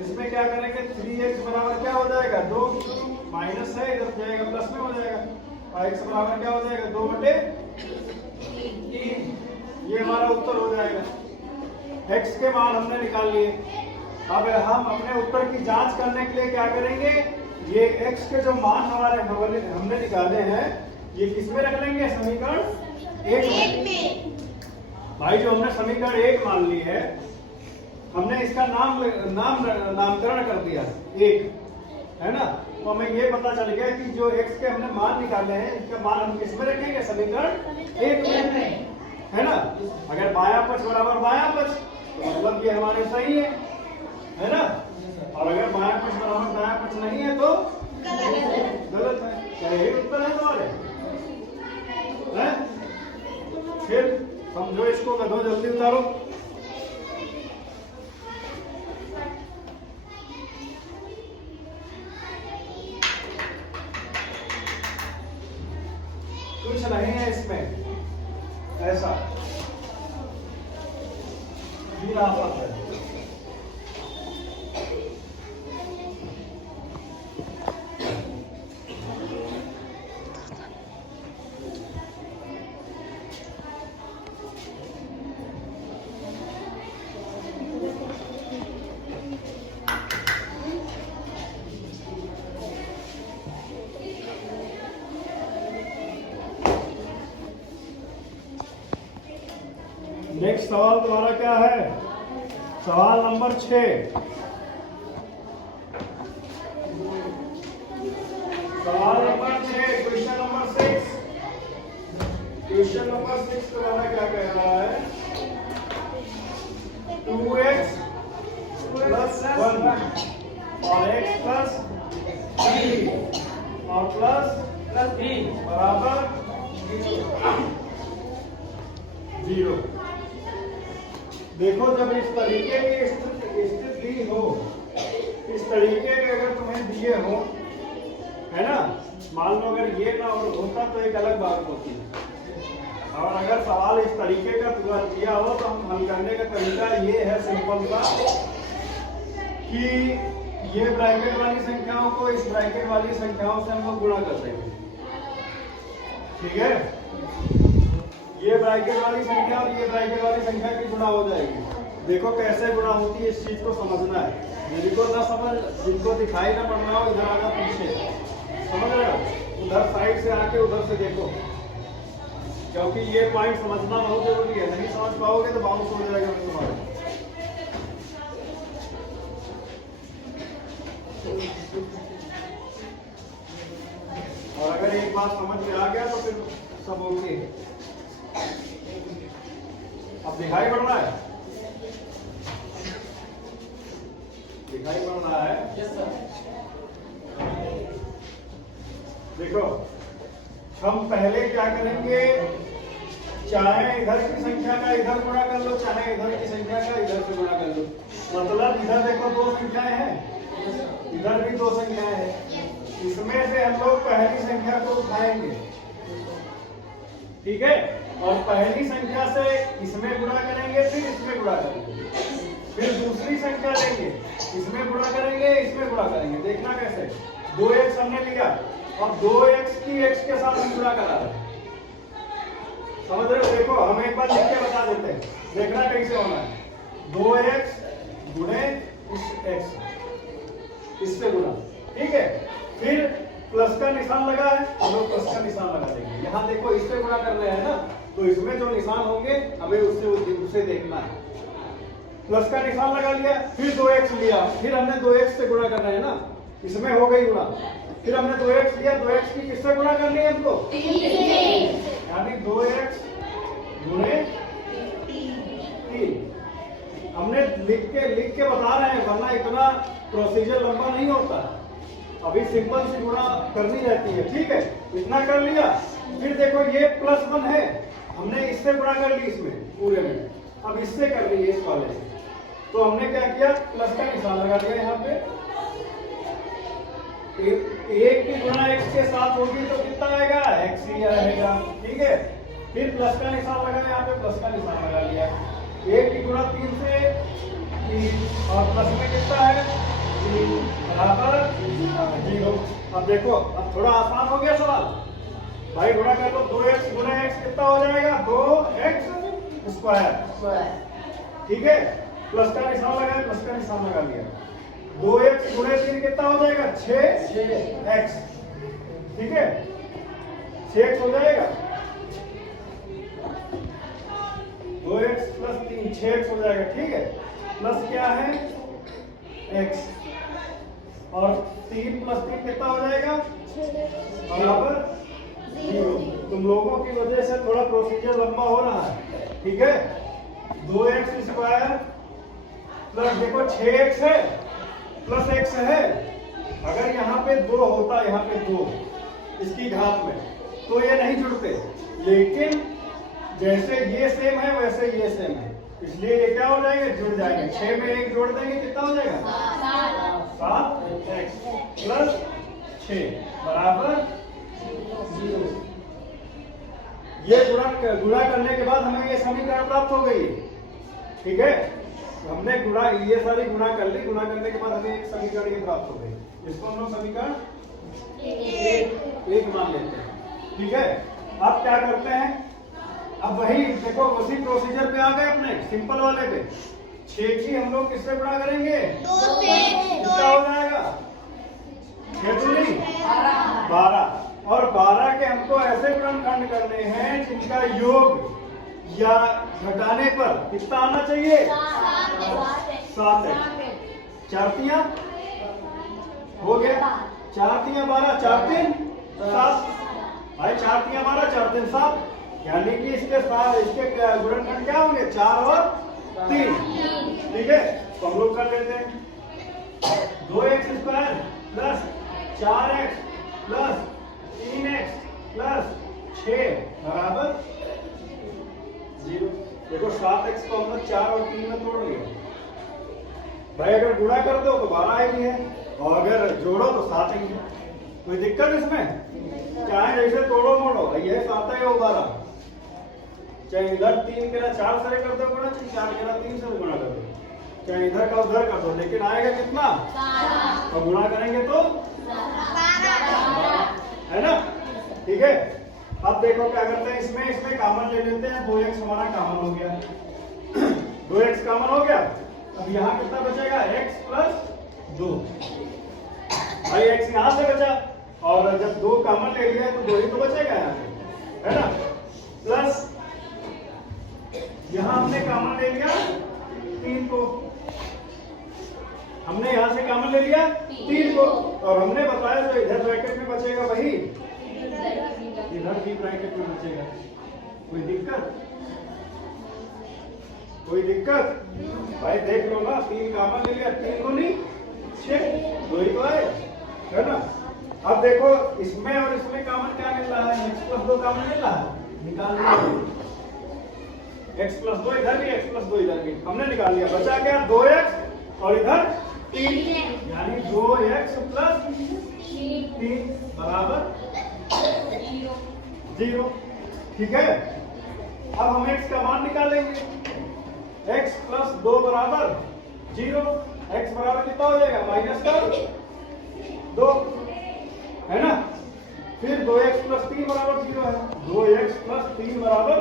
इसमें क्या करेंगे, 3x बराबर क्या हो जाएगा, 2। माइनस है इधर जाएगा प्लस में हो जाएगा, और x बराबर क्या हो जाएगा, 2/3। ये हमारा उत्तर हो जाएगा। x के मान हमने निकाल लिए। अब हम अपने उत्तर की जांच करने के लिए क्या करेंगे, ये x के जो मान हमने निकाले हैं ये किसमें रख लेंगे, समीकरण 1 में। भाई जो हमने समीकरण 1 मान ली है, हमने इसका नामकरण कर दिया 1, है ना। तो हमें ये पता चल गया कि जो x के हमने मान निकाले हैं इसका मान हम किसमें रखेंगे, समीकरण 1 में, है ना। अगर बायां पक्ष बराबर बायां पक्ष तो मतलब ये हमारे सही है ना। और अगर बायां पक्ष बराबर दायां पक्ष नहीं है तो गलत है। क्या यही उत्तर है तुम्हारे, हैं? फिर समझो इसको, गधो जल्दी उतारो। कुछ नहीं है इसमें ऐसा आफत है। नेक्स्ट सवाल तुम्हारा क्या है, सवाल नंबर 6। सवाल number 6, question number 6। Question number 6 तुम्हारा क्या कह रहा है, प्लस 3 और प्लस 3 बराबर 0। देखो जब इस तरीके की स्थिति हो, इस तरीके के अगर तुम्हें दिए हो, है ना, मान लो अगर ये ना होता तो एक अलग बात होती है। और अगर सवाल इस तरीके का किया हो तो हम हल करने का तरीका ये है सिंपल सा कि ये ब्रैकेट वाली संख्याओं को इस ब्रैकेट वाली संख्याओं से हम लोग गुणा कर देंगे। ठीक है, ये ब्रैकेट वाली संख्या और ये ब्रैकेट वाली संख्या की गुणा हो जाएगी। देखो कैसे गुणा होती है, इस चीज को समझना है। जिनको ना समझ, जिनको दिखाई ना पड़ना हो, इधर आकर पीछे समझ रहे हो, उधर साइड से आके उधर से देखो, क्योंकि ये पॉइंट समझना बहुत जरूरी है। नहीं समझ पाओगे तो बाउंस हो जाएगा तुम्हारा। और अगर एक बात समझ में आ गया तो फिर सब ओके। अब दिखाई पड़ रहा है, दिखाई पड़ रहा है। Yes sir. देखो हम पहले क्या करेंगे, चाहे इधर की संख्या का इधर गुणा कर लो, चाहे इधर की संख्या का इधर से गुणा कर लो। मतलब इधर देखो दो संख्याएं हैं, इधर भी दो संख्याएं हैं। इसमें से हम लोग पहली संख्या को उठाएंगे, ठीक है, और पहली संख्या से इसमें गुणा करेंगे, फिर इसमें गुणा करेंगे, फिर दूसरी संख्या लेंगे, इसमें गुणा करेंगे, इसमें गुणा करेंगे। देखना कैसे, 2x हमने लिया और 2x की x के साथ हम गुणा करा रहे हैं। समझ रहे हो? देखो हम एक बार लिख के बता देते हैं, देखना कैसे होना है। 2x गुणे इस x, इससे गुणा, ठीक है। फिर प्लस का निशान लगा है, हम लोग प्लस का निशान लगा देंगे। यहाँ देखो इससे गुणा कर रहे हैं ना, तो इसमें जो निशान होंगे हमें उससे देखना है। प्लस का निशान लगा लिया, फिर 2x लिया, फिर हमने 2x से गुणा कर रहे हैं ना, इसमें हो गई गुणा। फिर हमने 2x लिया, 2x की किससे गुणा करनी है हमको, यानी 2x गुणे 3। हमने लिख के बता रहे हैं, वरना इतना प्रोसीजर लंबा नहीं होता। अभी सिंपल सी गुणा करनी रहती है, ठीक है। इतना कर लिया, फिर देखो ये +1 है, हमने इससे गुणा कर ली इसमें पूरे में, अब इससे कर ली इस वाले से, तो हमने क्या किया, प्लस का निशान लगा दिया यहाँ पे। एक की गुणा x के साथ होगी तो कितना आएगा, x ही आएगा, ठीक है। फिर प्लस का निशान लगा, यहाँ पे प्लस का निशान लगा लिया। एक की गुणा 3 से 3 और प्लस में कितना है 3 बराबर 0। अब देखो, अब थोड़ा आसान हो गया सवाल भाई, गुणा कर लो। 2x गुणे x कितना हो जाएगा, 2x स्क्वायर, ठीक है। प्लस का निशान लगाया, प्लस का निशान लगा लिया। 2x गुणे 3 कितना हो जाएगा, 6x, ठीक है, 6x हो जाएगा। 2x + 3 6x हो जाएगा, ठीक है। प्लस क्या है x, और 3 + 3 कितना हो जाएगा, बराबर 0। तुम लोगों की वजह से थोड़ा प्रोसीजर लंबा हो रहा है, ठीक है। 2x स्क्वायर प्लस देखो 6x है प्लस x है। अगर यहाँ पे 2 होता, यहाँ पे 2 इसकी घात में, तो ये नहीं जुड़ते, लेकिन जैसे ये सेम है वैसे ये सेम है, इसलिए ये क्या हो जाएंगे, जुड़ जाएंगे। 6 में 1 जोड़ देंगे, कितना हो जाएगा, 7x + 6 बराबर 0। ये गुणा करने के बाद हमें ये समीकरण प्राप्त हो गई, ठीक है। हमने गुणा, ये सारी गुणा कर ली, गुणा करने के बाद हमें एक समीकरण ये प्राप्त हो गई, इसको हम लोग समीकरण 1 मान लेते हैं, ठीक है। अब क्या करते हैं, अब वही देखो उसी प्रोसीजर पे आ गए अपने सिंपल वाले पे। 6 की हम लोग किससे गुणा करेंगे, 2 से, कितना हो जाएगा, 6 दूनी 12, और 12 के हमको ऐसे गुणनखंड करने हैं जिनका योग या घटाने पर कितना आना चाहिए, 7 है। 4 तियां हो गया, 4 तियां 12, 4 3 7 भाई, 4 तियां 12, 4 3 7, यानी कि इसके साथ इसके गुणनखंड क्या होंगे, 4 और 3, ठीक है। तो हम लोग कर लेते हैं 2x square 4x plus 3x plus 6 बराबर 0। देखो 7x को हमने 4 और 3 में तोड़ लिया भाई। अगर गुणा कर दो तो 12 आएगी है, और अगर जोड़ो तो 7 आएगी। कोई दिक्कत इसमें? चाहे जैसे तोड़ो मोड़ो, ये 7 है वो 12। चाहे इधर 3 के 4 से कर दो गुणा, चाहे 4 के 3 से गुणा कर दो, चाहे इधर का उधर कर दो, लेकिन आएगा कितना? 12। और गुणा करेंगे तो 12 है ना। ठीक है, अब देखो क्या करते हैं, इसमें कॉमन ले लेते हैं। 2x हमारा कॉमन हो गया, 2x कॉमन हो गया। अब यहाँ कितना बचेगा? x plus 2। भाई x यहाँ से बचा, और जब 2 कॉमन ले लिया तो 2 ही तो बचेगा यहाँ पे, है ना। प्लस यहाँ हमने कॉमन ले लिया 3 को, हमने यहाँ से कॉमन ले लिया 3 को, और हमने बताया जो इधर ब्रैकेट में बचेगा वही इधर भी ब्रैकेट में बचेगा। कोई दिक्कत? कोई दिक्कत? भाई देख लो ना, 3 कॉमन ले लिया, 3 दूनी 6, 2 ही तो आए, है ना। अब देखो इसमें और इसमें कॉमन क्या मिल रहा है? x प्लस 2 कॉमन मिल रहा है, निकाल लिया। x प्लस 2 इधर भी, x प्लस 2 इधर भी हमने निकाल लिया। बचा क्या? 2x और इधर 3, यानी 2x प्लस 3 बराबर 0। ठीक है, अब हम x का मान निकालेंगे। x प्लस 2 बराबर 0। x बराबर कितना हो जाएगा? माइनस का 2, है ना। फिर 2x प्लस 3 बराबर 0 है, 2x प्लस 3 बराबर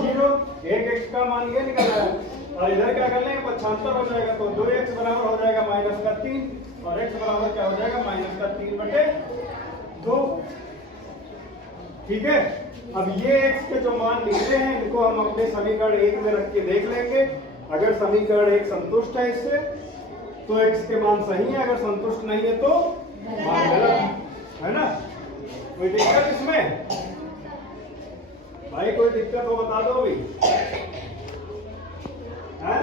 0। एक x का मान ये निकाला है, और इधर क्या कर लेंगे? 75 हो जाएगा, तो 2x बराबर हो जाएगा माइनस का 3, और x बराबर क्या हो जाएगा? माइनस का 3/2। ठीक है, अब ये x के जो मान निकले हैं इनको हम अपने समीकरण 1 में रख के देख लेंगे। अगर समीकरण 1 संतुष्ट है इससे तो x के मान सही है, अगर संतुष्ट नहीं है तो मान गलत है ना। कोई दिक्कत इसमें? भाई कोई दिक्कत हो बता दो भी, है?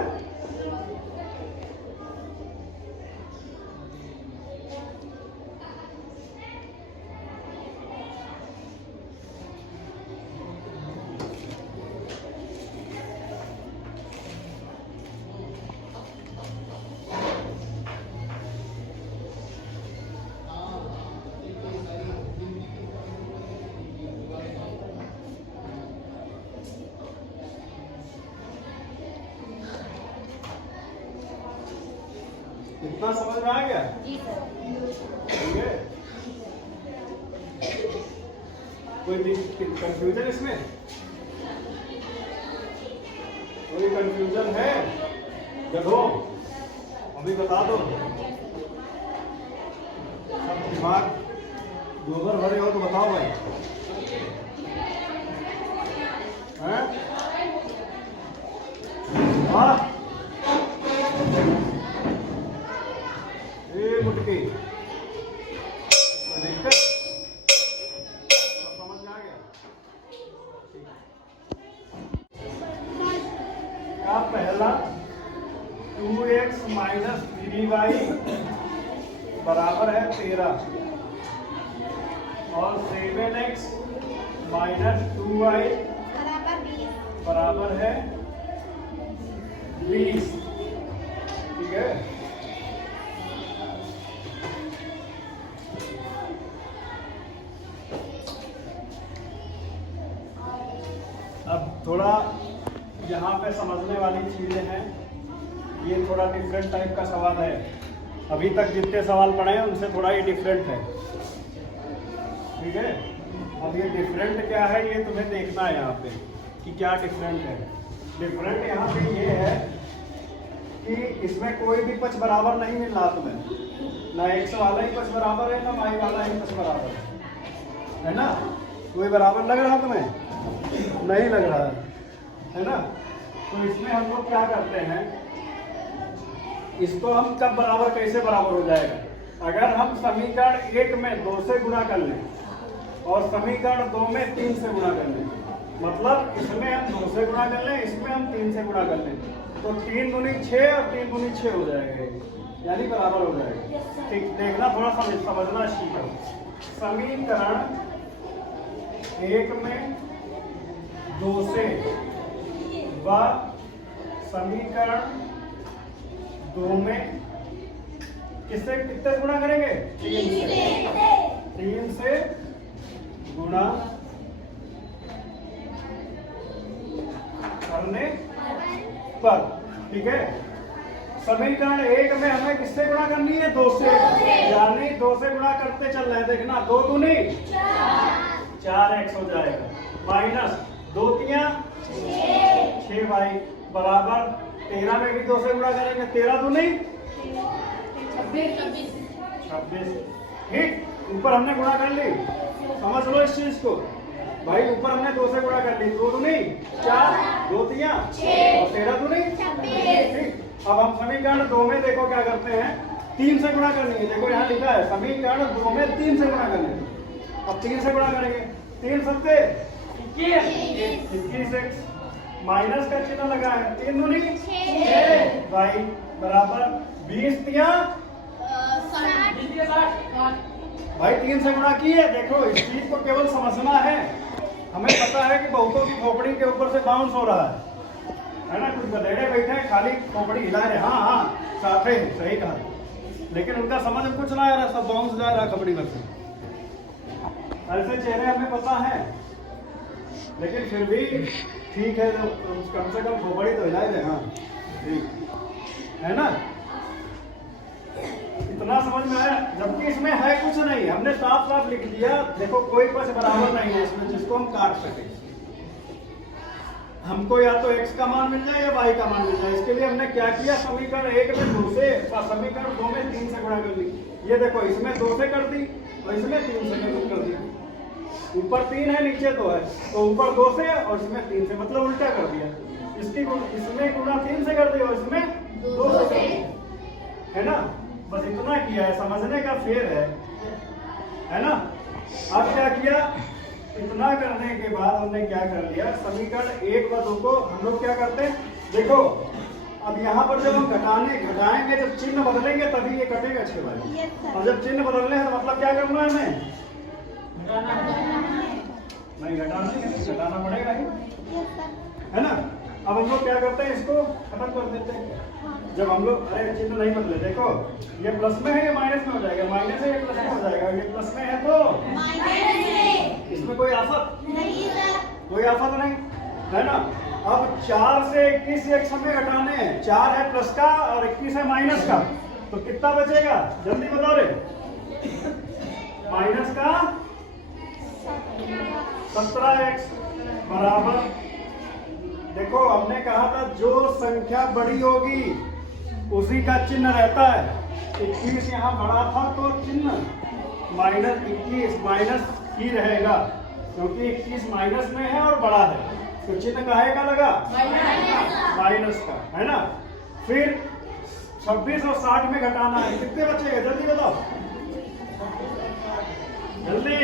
इतना समझ में आ गया? जी सर। ठीक है, कोई कंफ्यूजन इसमें? कोई कंफ्यूजन है? गधों अभी बता दो। सब दिमाग गोबर भरे हो तो बताओ भाई, हैं? हाँ, मुटकी दिक्कत समझ में आ गया? का पहला 2x माइनस 3y बराबर है 13, और 7x माइनस 2y बराबर है 20। ठीक है, अब थोड़ा यहाँ पे समझने वाली चीजें हैं। ये थोड़ा डिफरेंट टाइप का सवाल है, अभी तक जितने सवाल पढ़े हैं उनसे थोड़ा ये डिफरेंट है। ठीक है, अब ये डिफरेंट क्या है ये तुम्हें देखना है यहाँ पे कि क्या डिफरेंट है। डिफरेंट यहाँ पे ये है कि इसमें कोई भी पक्ष बराबर नहीं मिल रहा तुम्हें, ना x वाला ही पक्ष बराबर है, ना y वाला ही पक्ष बराबर है ना। कोई बराबर लग रहा तुम्हें? नहीं लग रहा है ना। तो इसमें हम लोग क्या करते हैं, इसको हम कब बराबर, कैसे बराबर हो जाएगा? अगर हम समीकरण 1 में 2 से गुणा कर लें और समीकरण 2 में 3 से गुणा कर लें, मतलब इसमें हम 2 से गुणा कर लें, इसमें हम 3 से गुणा कर लें, तो 3 दूनी 6 और 3 दूनी 6 हो जाएगा। यानी बराबर हो जाएगा। ठीक, देखना थोड़ा समझना सीखो। समीकरण 1 में 2 से व समीकरण 2 में किससे कितने गुणा करेंगे? 3 से गुणा करने पर। ठीक है, समीकरण 1 में हमें किससे गुणा करनी है? 2 से, यानी 2 से गुणा करते चल रहे हैं। देखना 2 दूनी 4x हो जाएगा, माइनस 2 तियां 6y बराबर 13 में भी 2 से गुणा करेंगे, 13 दूनी 26। ठीक, ऊपर हमने गुणा कर ली, समझ लो इस चीज को भाई। ऊपर हमने 2 से गुणा कर ली, 2 दूनी 4, 2 तियां 6 और 13 दूनी 26। ठीक, अब हम समीकरण 2 में देखो क्या करते हैं, 3 से गुणा करनी है। देखो यहाँ लिखा है समीकरण 2 में 3 से गुणा करनी है। अब 3 से गुणा करेंगे, 3 सत्ते 21x माइनस का चिन्ह लगा है, 3 दूनी 6 y बराबर 20 तियां भाई 3 से गुणा की है। देखो इस चीज को केवल समझना है। हमें पता है कि बहुतों की खोपड़ी के ऊपर से बाउंस हो रहा है ना, कुछ गधेड़े बैठे हैं खाली खोपड़ी हिला रहे, हाँ हाँ साथे हैं, सही कहा, लेकिन उनका समझ में कुछ ना आ रहा, सब बाउंस जा रहा खोपड़ी में से। ऐसे चेहरे हमें पता है, लेकिन फिर भी ठीक है, तो कम से कम खोपड़ी तो हिला दे। हाँ ठीक है ना, इतना समझ में आया। जबकि इसमें है कुछ नहीं, हमने साफ साफ लिख दिया। देखो कोई पक्ष बराबर नहीं है इसमें जिसको हम काट सके। हमको या तो x का मान मिल जाए या y का मान मिल जाए। इसके लिए हमने क्या किया, समीकरण 1 में 2 से और समीकरण 2 में 3 से गुणा कर ली। ये देखो इसमें 2 से कर दी और इसमें 3 से कर दी। ऊपर 3 है नीचे 2 है, तो ऊपर 2 से और इसमें 3 से, मतलब उल्टा कर दिया। इसमें गुणा 3 से कर दिया और इसमें 2 से कर दिया, है ना। बस इतना किया है, समझने का फेर है ना। अब क्या किया, इतना करने के बाद हमने क्या कर लिया, समीकरण 1 व 2 को हम लोग क्या करते हैं, देखो अब यहाँ पर जब हम घटाएंगे, जब चिन्ह बदलेंगे तभी ये कटेगा 6y। और जब चिन्ह बदलने हैं तो मतलब क्या करना है हमें, नहीं घटाना पड़ेगा ही, है ना। अब हम लोग क्या करते हैं, इसको खत्म कर देते हैं। जब हम लोग अरे चिन्ह नहीं बदले, देखो ये प्लस में है ये माइनस में हो जाएगा, माइनस है ये प्लस में हो जाएगा, ये प्लस में है तो इसमें कोई आफत नहीं, कोई आफत नहीं, है ना। अब 4 से 21 x हमें घटाने हैं, 4 है प्लस का और 21 है माइनस का, तो कितना बचेगा जल्दी बताओ रे। माइनस का 17x बराबर, देखो हमने कहा था जो संख्या बड़ी होगी उसी का चिन्ह रहता है। 21 यहाँ बड़ा था तो चिन्ह माइनस 21 माइनस ही रहेगा, क्योंकि 21 माइनस में है और बड़ा है, तो चिन्ह काहे का लगा, माइनस का, है ना। फिर 26 और 60 में घटाना है, कितने बचेगा जल्दी बताओ, जल्दी।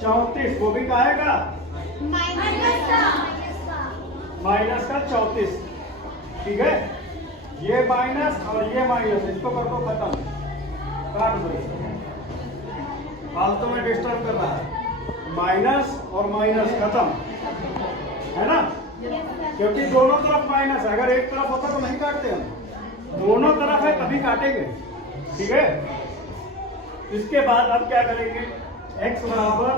34, वो भी काहे का, माइनस का 34। ठीक है, ये माइनस और ये माइनस, इसको कर दो खत्म, काट दो, फालतू में डिस्टर्ब कर रहा है। माइनस और माइनस खत्म, है ना, क्योंकि दोनों तरफ माइनस है। अगर एक तरफ होता तो नहीं काटते हम, दोनों तरफ है तभी काटेंगे। ठीक है, इसके बाद अब क्या करेंगे, x बराबर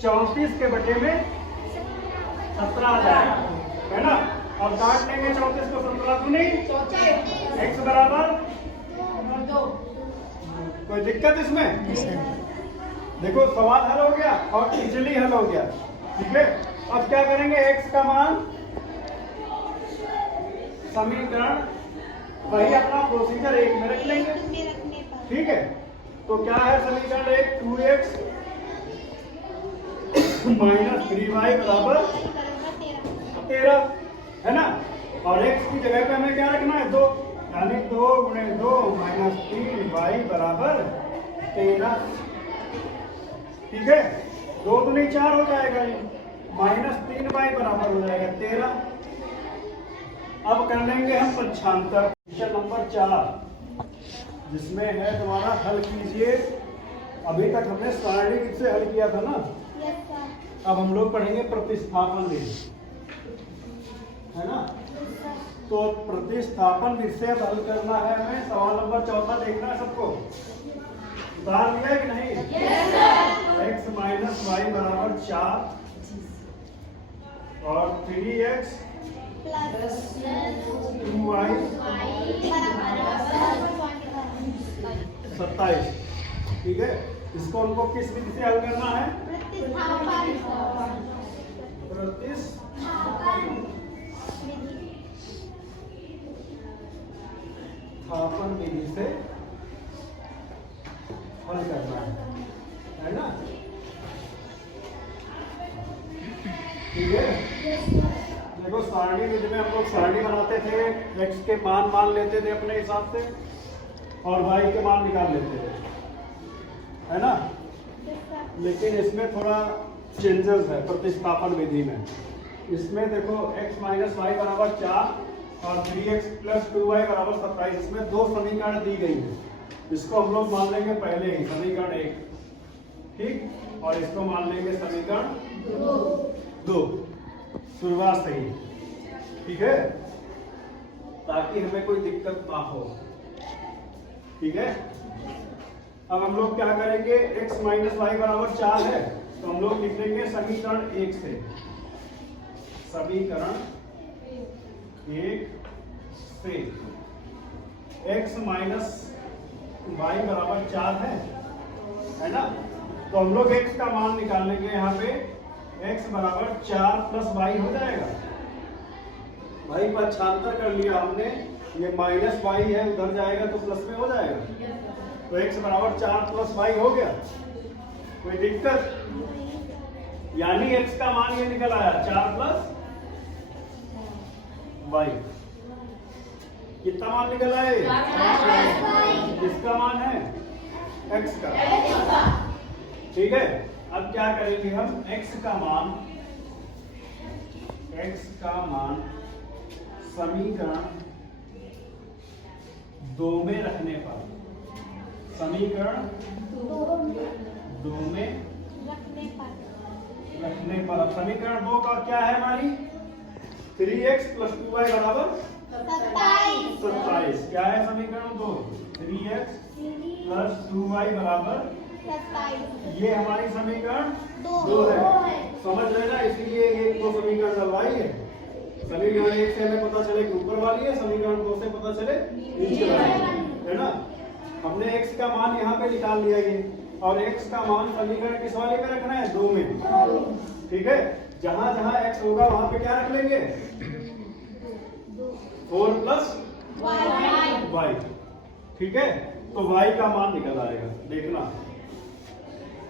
34 के बटे में 17 आ जाएगा, है ना। अब काट लेंगे 34 को 17 को नहीं, x बराबर 2। कोई दिक्कत इसमें, देखो सवाल हल हो गया और इजीली हल हो गया। ठीक है, अब क्या करेंगे, x का मान समीकरण वही अपना प्रोसीजर 1 में रख लेंगे। ठीक है, तो क्या है समीकरण 1, 2x माइनस 3y बराबर 13, है ना। और x की जगह पे हमें क्या रखना है, 2, यानी 2 गुणे 2 माइनस 3y बराबर 13। ठीक है, 2 दूनी 4 हो जाएगा, -3y बराबर हो जाएगा 13। अब कर लेंगे हम पक्षांतर। क्वेश्चन नंबर 4 जिसमें है तुम्हारा हल कीजिए। अभी तक हमने सारणिक से हल किया था ना, अब हम लोग पढ़ेंगे प्रतिस्थापन विधि, है ना। तो प्रतिस्थापन विधि से हल करना है हमें। सवाल नंबर 4 देखना है सबको। उतार लिया कि नहीं? x माइनस वाई बराबर 4 और 3x 2y 27। ठीक है, इसको हमको किस विधि से हल करना है? प्रतिस्थापन विधि से हल करना है ना। ठीक है, देखो सारणी विधि में हम लोग सारणी बनाते थे, x के मान लेते थे अपने हिसाब से और y के मान निकाल लेते थे, है ना। लेकिन इसमें थोड़ा चेंजेस है प्रतिस्थापन विधि में। इसमें देखो x माइनस वाई बराबर 4 और 3x प्लस 2y बराबर 27। इसमें दो समीकरण दी गई है। इसको हम लोग मान लेंगे पहले ही समीकरण 1, ठीक, और इसको मान लेंगे समीकरण 2। शुरुआत सही, ठीक है, ताकि हमें कोई दिक्कत ना हो। ठीक है, अब हम लोग क्या करेंगे? x माइनस वाई बराबर 4 है तो हम लोग लिख लेंगे समीकरण 1 से। समीकरण 1 से x माइनस वाई बराबर 4 है ना। तो हम लोग x का मान निकाल लेंगे। यहाँ पे x बराबर 4 प्लस वाई हो जाएगा। भाई पक्षांतर कर लिया हमने, ये माइनस वाई है, उधर जाएगा तो प्लस में हो जाएगा। तो x बराबर 4 प्लस वाई हो गया। कोई दिक्कत? यानी x का मान ये निकल आया 4 प्लस वाई। कितना मान निकल आया? किसका मान है? x का। ठीक है, अब क्या करेंगे हम? x का मान समीकरण 2 में रखने पर, समीकरण 2 में रखने पर, अब समीकरण 2 का क्या है हमारी? 3x प्लस 2y बराबर 27। क्या है समीकरण 2? 3x प्लस 2y बराबर 27। ये हमारी समीकरण 2 है। समझ रहे ना, इसलिए एक दो समीकरण डलवाई है। समीकरण 1 से हमें पता चले कि ऊपर वाली है, समीकरण 2 से पता चले नीचे वाली है ना। हमने x का मान यहाँ पे निकाल लिया ये, और x का मान समीकरण किस वाले में रखना है? 2 में। ठीक है, जहां जहां x होगा वहां पे क्या रख लेंगे? 4 प्लस y। ठीक है, तो y का मान निकल आएगा। देखना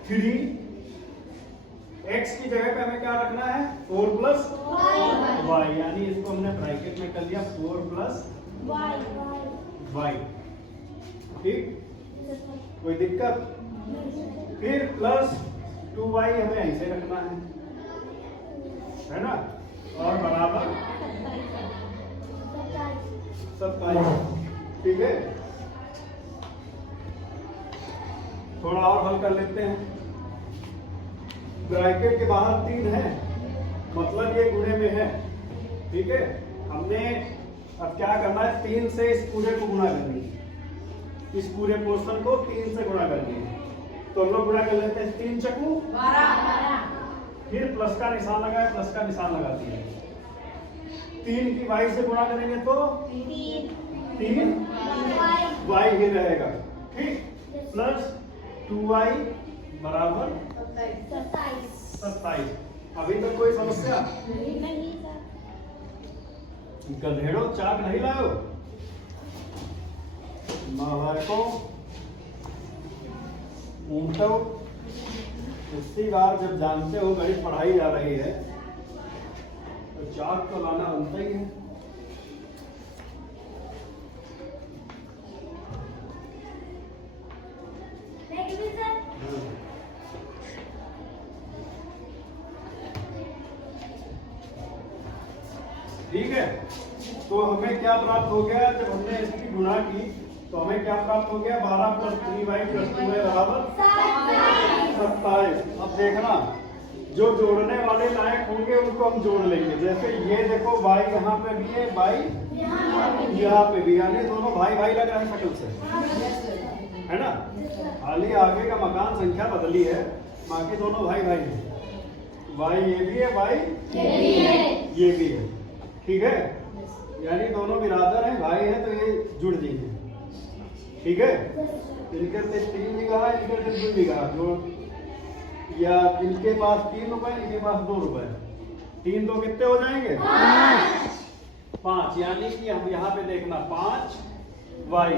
3 x की जगह पे हमें क्या रखना है? 4 प्लस y, यानी इसको हमने ब्रैकेट में कर लिया 4 प्लस y। ठीक, कोई दिक्कत? फिर प्लस 2y हमें ऐसे रखना है ना, और बराबर 27। ठीक है, थोड़ा और हल कर लेते हैं। ब्रैकेट के बाहर 3 है, मतलब ये गुणे में है। ठीक है, हमने अब क्या करना है? 3 से इस पूरे को गुणा करनी है, इस पूरे पोर्शन को 3 से गुणा करनी है। तो हम लोग गुणा कर लेते हैं 3 चक्कू 12। फिर प्लस का निशान लगाया, प्लस का निशान लगा दिया। 3 की y से गुणा करेंगे तो 3 y ही रहेगा। ठीक, प्लस 2y बराबर 27। अभी तक कोई समस्या? गधेड़ो चाक नहीं लाओ महाको ऊँटो। इसी बार जब जानते हो गणित पढ़ाई जा रही है तो चाक तो लाना बनता ही है। तो हमें क्या प्राप्त हो गया, जब हमने इसकी गुणा की तो हमें क्या प्राप्त हो गया, 12 + 3y + 2y बराबर 27। अब देखना, जो जोड़ने वाले लायक होंगे उनको हम जोड़ लेंगे। जैसे ये देखो y यहाँ पे भी है, y यहाँ पे भी, यानी दोनों भाई भाई लग रहे हैं शक्ल से, है ना। खाली आगे का मकान संख्या बदली है, बाकी दोनों भाई भाई हैं। y ये भी है, y ये भी है, ठीक है। यानी दोनों बिरादर हैं, भाई हैं, तो ये जुड़ जाएंगे, ठीक है। इनके से 3 बीघा, इनके से 2 बीघा, जो या इनके पास 3 रुपए, इनके पास 2 रुपए, 3 2 कितने हो जाएंगे, 5। यानी कि हम यहाँ पे देखना 5y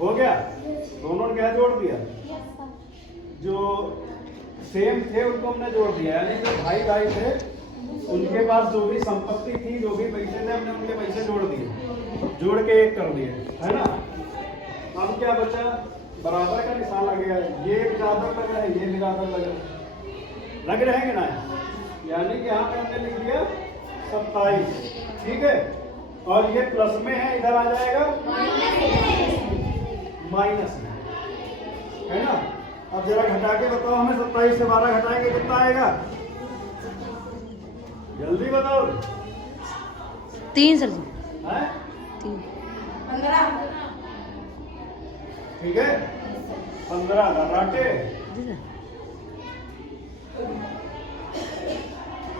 हो गया, दोनों ने क्या जोड़ दिया, जो सेम थे उनको हमने जोड़ दिया। यानी जो भाई भाई थे उनके पास जो भी संपत्ति थी, जो भी पैसे थे, हमने उनके पैसे जोड़ दिए, जोड़ के एक कर दिए, है ना। अब क्या बचा, बराबर का निशान लगेगा, ये बिरादर लग रहा है, ये बिरादर लग रहे हैं कि ना। यानी कि यहाँ पे हमने लिख दिया 27, ठीक है। और ये प्लस में है, इधर आ जाएगा माइनस में, है ना। अब जरा घटा के बताओ हमें, 27 से 12 घटाएंगे कितना आएगा, जल्दी बताओ। 3 सर, है 3 ठीक है, 15 घटाके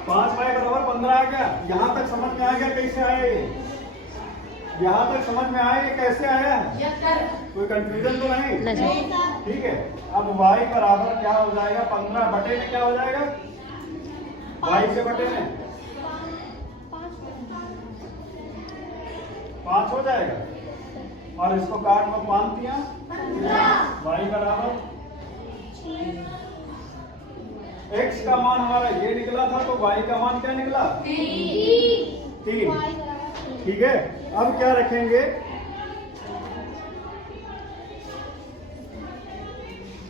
5y बराबर 15 आ गया। यहाँ तक समझ में आ गया कैसे आया ये, यहाँ तक समझ में आया ये कैसे आया, कोई कंफ्यूजन तो नहीं, ठीक है। अब y बराबर क्या हो जाएगा, 15 बटे में क्या हो जाएगा, y से बटे में 5 हो जाएगा, और इसको काट में 5 दिया, y बराबर x का मान हमारा ये निकला था, तो y का मान क्या निकला, 3, ठीक है। अब क्या रखेंगे,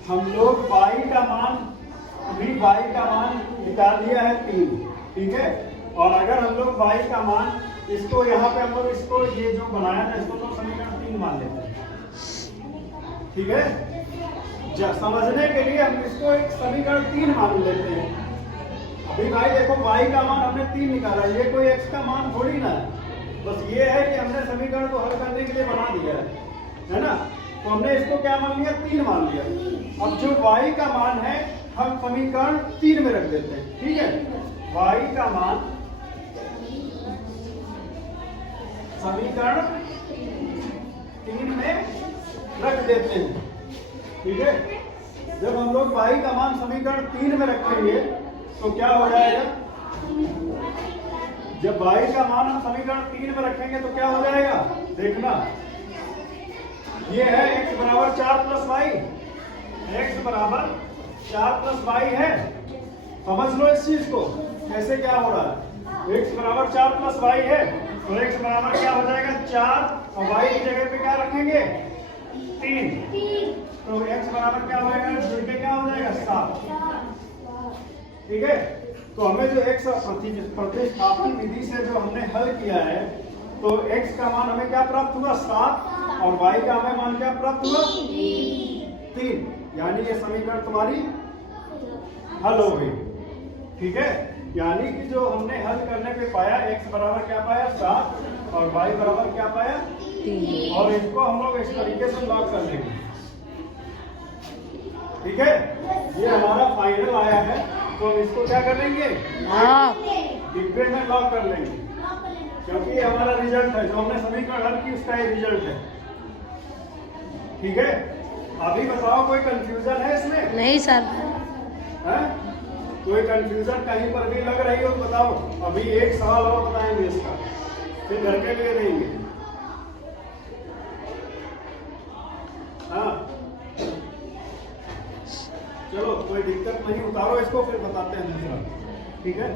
हम लोग y का मान, अभी y का मान निकाल दिया है 3, ठीक है। और अगर हम लोग y का मान, इसको यहाँ पे हम लोग इसको ये जो बनाया था इसको तो समीकरण 3 मान लेते हैं, ठीक है। समझने के लिए हम इसको एक समीकरण 3 मान लेते हैं। अभी भाई देखो y का मान हमने 3 निकाला, ये कोई x का मान थोड़ी ना है, बस ये है कि हमने समीकरण को हल करने के लिए बना दिया है ना। तो हमने इसको क्या मान लिया, 3 मान लिया। अब जो y का मान है हम समीकरण 3 में रख देते हैं, ठीक है। y का मान समीकरण 3 में रख देते हैं, ठीक है। जब हम लोग y का मान समीकरण 3 में रखेंगे तो क्या हो जाएगा, जब y का मान हम समीकरण 3 में रखेंगे तो क्या हो जाएगा, देखना, ये है x बराबर 4 + y, x बराबर 4 + y है। समझ लो इस चीज को, कैसे क्या हो रहा है, x बराबर 4 + y है, तो x बराबर क्या हो जाएगा 4, और y की जगह पे क्या रखेंगे 3, तो x बराबर क्या हो जाएगा, जुड़ के क्या हो जाएगा 7, ठीक है। तो हमें जो x प्रतिस्थापन विधि से जो हमने हल किया है, तो x का मान हमें क्या प्राप्त हुआ 7, और y का हमें मान क्या प्राप्त हुआ 3, यानी ये समीकरण तुम्हारी हल हो गई, ठीक है। यानी कि जो हमने हल करने पे पाया, x बराबर क्या पाया 7, और y बराबर क्या पाया 3, और इसको हम लोग इस तरीके से लॉक कर लेंगे, ठीक है। ये हमारा फाइनल आया है, तो हम इसको क्या कर लेंगे, डिग्री में लॉक कर लेंगे, क्योंकि ये हमारा रिजल्ट है, जो हमने समीकरण हल की उसका ये रिजल्ट है, ठीक है। अभी बताओ कोई कंफ्यूजन है इसमें, नहीं सर, है कोई कंफ्यूजन कहीं पर भी लग रही हो तो बताओ। अभी एक सवाल और बताएंगे इसका, फिर घर के लिए देंगे, हाँ चलो कोई दिक्कत नहीं, उतारो इसको फिर बताते हैं दूसरा, ठीक है।